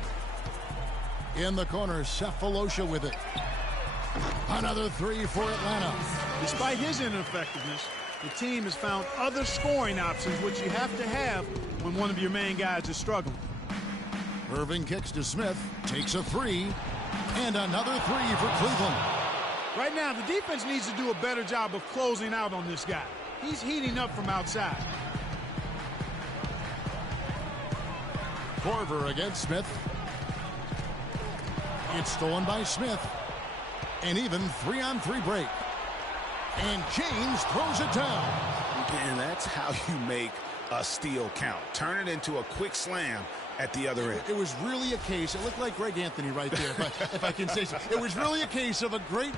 In the corner, Cephalosha with it. Another 3 for Atlanta. Despite his ineffectiveness, the team has found other scoring options, which you have to have when one of your main guys is struggling. Irving kicks to Smith, takes a 3, and another 3 for Cleveland. Right now, the defense needs to do a better job of closing out on this guy. He's heating up from outside. Korver against Smith. It's stolen by Smith. An even 3-on-3 break. And James throws it down. And that's how you make a steal count. Turn it into a quick slam at the other end. It was really a case. It looked like Greg Anthony right there, if I can say so. It was really a case of a great...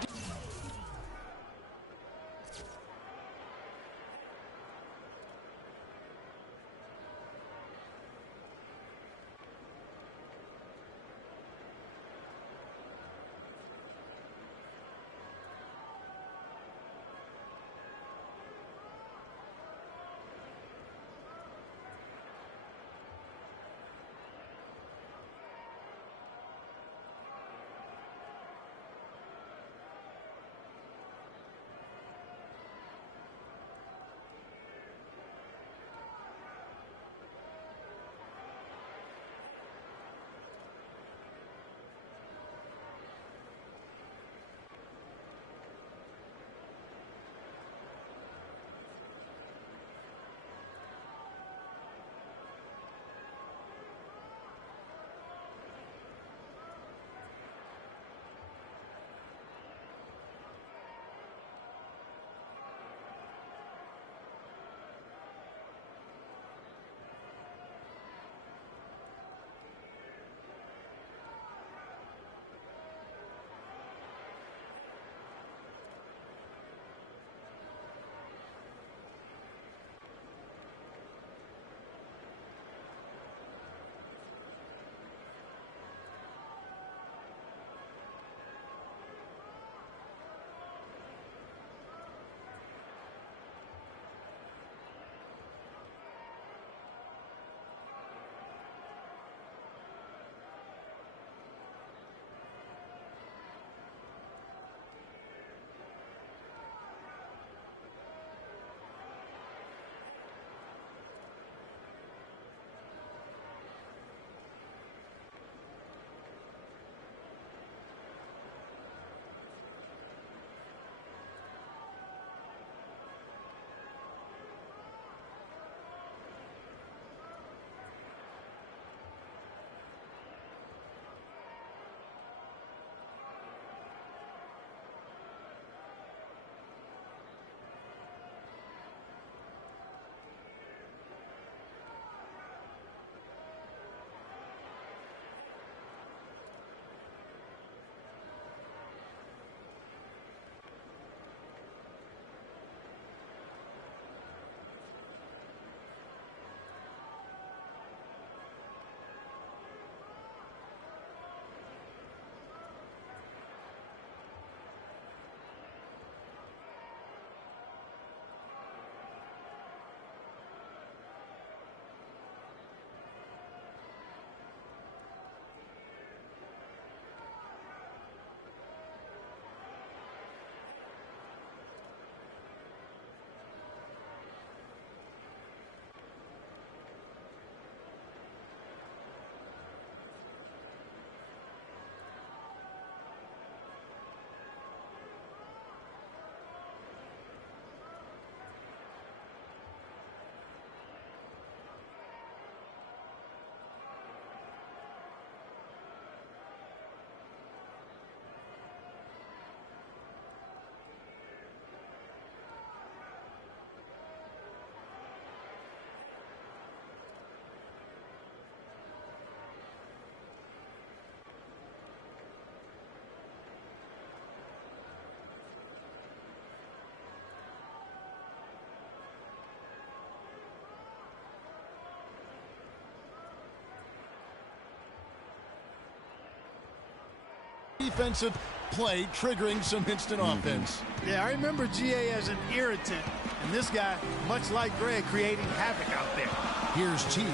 defensive play triggering some instant offense. Yeah, I remember GA as an irritant, and this guy, much like Greg, creating havoc out there. Here's Teague.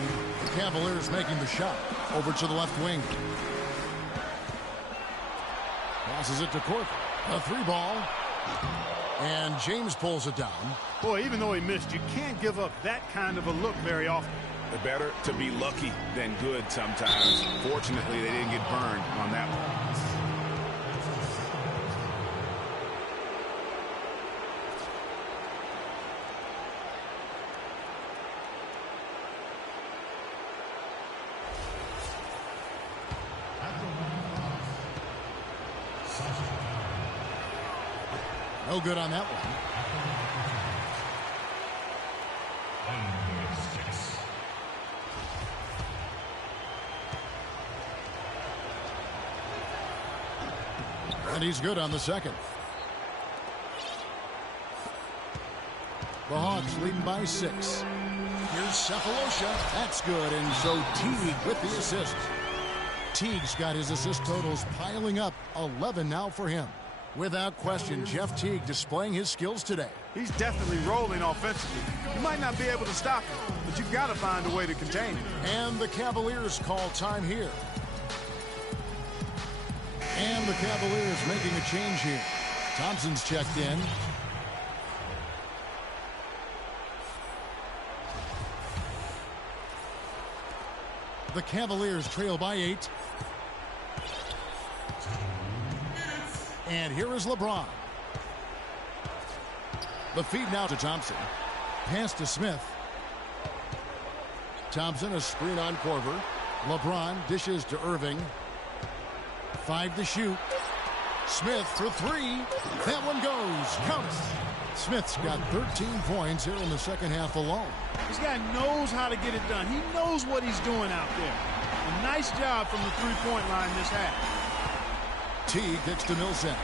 The Cavaliers making the shot. Over to the left wing. Passes it to Cork. A 3-ball. And James pulls it down. Boy, even though he missed, you can't give up that kind of a look very often. Better to be lucky than good sometimes. Fortunately, they didn't get burned on that one. No good on that one. And he's good on the second. The Hawks leading by 6. Here's Cephalosha. That's good. And so Teague with the assist. Teague's got his assist totals piling up. 11 now for him. Without question, Jeff Teague displaying his skills today. He's definitely rolling offensively. You might not be able to stop him, but you've got to find a way to contain him. And the Cavaliers call time here. And the Cavaliers making a change here. Thompson's checked in. The Cavaliers trail by 8. And here is LeBron. The feed now to Thompson. Pass to Smith. Thompson, a screen on Korver. LeBron dishes to Irving. 5 to shoot. Smith for 3. That one goes. Count it. Smith's got 13 points here in the second half alone. This guy knows how to get it done. He knows what he's doing out there. A nice job from the three-point line this half. Teague kicks to Millsap.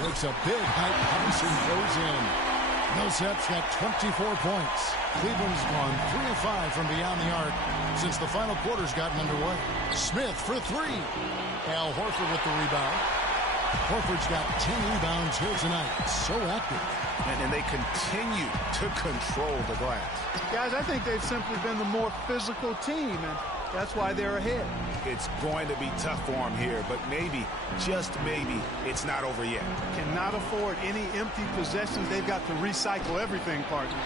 Makes a big high pass and goes in. Millsap's got 24 points. Cleveland's gone 3 of 5 from beyond the arc since the final quarter's gotten underway. Smith for 3. Al Horford with the rebound. Horford's got 10 rebounds here tonight. So active. And they continue to control the glass. Guys, I think they've simply been the more physical team, and that's why they're ahead. It's going to be tough for them here, but maybe, just maybe, it's not over yet. Cannot afford any empty possessions. They've got to recycle everything, partner.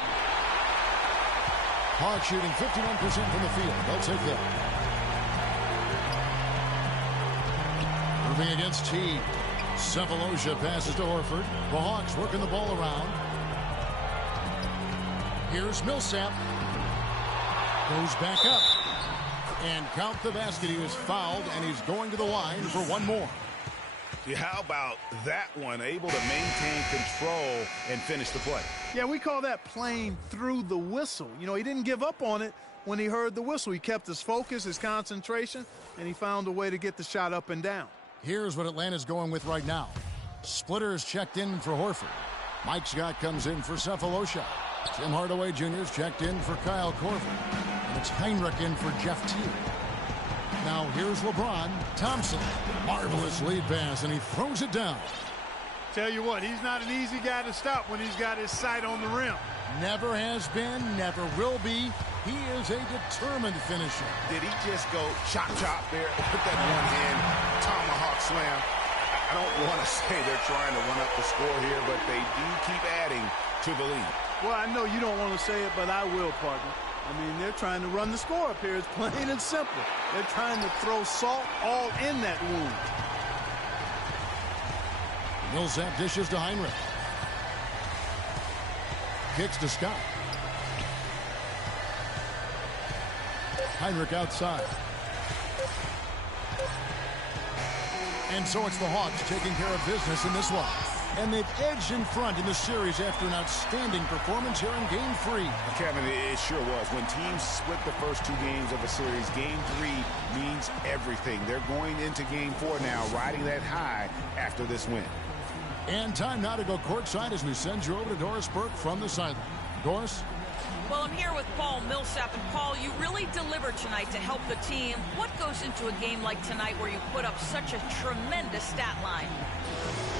Hawks shooting 51% from the field. They'll take that. Moving against Teague. Cephalosha passes to Horford. The Hawks working the ball around. Here's Millsap. Goes back up. And count the basket. He was fouled, and he's going to the line for one more. Yeah, how about that one? Able to maintain control and finish the play. Yeah, we call that playing through the whistle. You know, he didn't give up on it when he heard the whistle. He kept his focus, his concentration, and he found a way to get the shot up and down. Here's what Atlanta's going with right now. Splitter's checked in for Horford. Mike Scott comes in for Cephalosha. Tim Hardaway Jr.'s checked in for Kyle Korver. And it's Heinrich in for Jeff Teague. Now here's LeBron. Thompson. Marvelous lead pass, and he throws it down. Tell you what, he's not an easy guy to stop when he's got his sight on the rim. Never has been, never will be. He is a determined finisher. Did he just go chop there with that one-hand tomahawk slam? I don't want to say they're trying to run up the score here, but they do keep adding to the lead. Well, I know you don't want to say it, but I will, partner. I mean, they're trying to run the score up here. It's plain and simple. They're trying to throw salt all in that wound. Millsap dishes to Heinrich. Kicks to Scott. Heinrich outside. And so it's the Hawks taking care of business in this one. And they've edged in front in the series after an outstanding performance here in Game 3. Kevin, it sure was. When teams split the first 2 games of a series, Game 3 means everything. They're going into Game 4 now, riding that high after this win. And time now to go courtside as we send you over to Doris Burke from the sideline. Doris? Well, I'm here with Paul Millsap. And Paul, you really delivered tonight to help the team. What goes into a game like tonight where you put up such a tremendous stat line?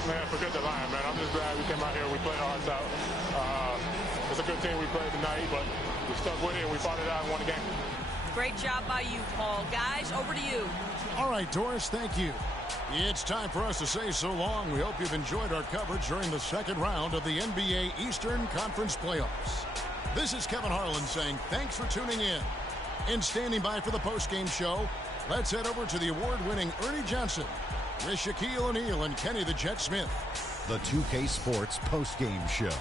Man, forget the line, man. I'm just glad we came out here. We played our hearts out. It's a good team we played tonight, but we stuck with it and we fought it out and won the game. Great job by you, Paul. Guys, over to you. All right, Doris, thank you. It's time for us to say so long. We hope you've enjoyed our coverage during the second round of the NBA Eastern Conference Playoffs. This is Kevin Harlan saying thanks for tuning in. And standing by for the postgame show, let's head over to the award-winning Ernie Johnson with Shaquille O'Neal and Kenny the Jet Smith. The 2K Sports postgame show.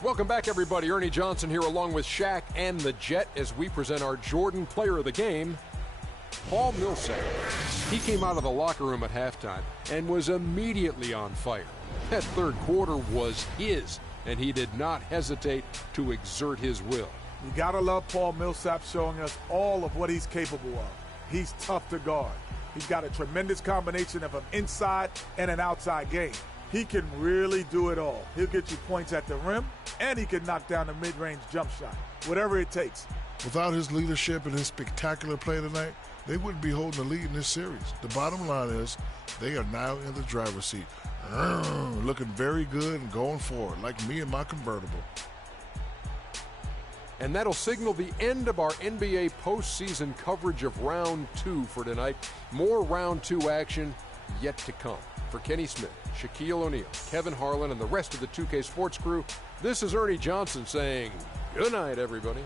Welcome back, everybody. Ernie Johnson here along with Shaq and the Jet as we present our Jordan Player of the Game, Paul Millsap. He came out of the locker room at halftime and was immediately on fire. That third quarter was his, and he did not hesitate to exert his will. You got to love Paul Millsap showing us all of what he's capable of. He's tough to guard. He's got a tremendous combination of an inside and an outside game. He can really do it all. He'll get you points at the rim, and he can knock down a mid-range jump shot, whatever it takes. Without his leadership and his spectacular play tonight, they wouldn't be holding the lead in this series. The bottom line is they are now in the driver's seat, looking very good and going forward, like me and my convertible. And that'll signal the end of our NBA postseason coverage of Round 2 for tonight. More Round 2 action yet to come. For Kenny Smith, Shaquille O'Neal, Kevin Harlan, and the rest of the 2K Sports crew, this is Ernie Johnson saying good night, everybody.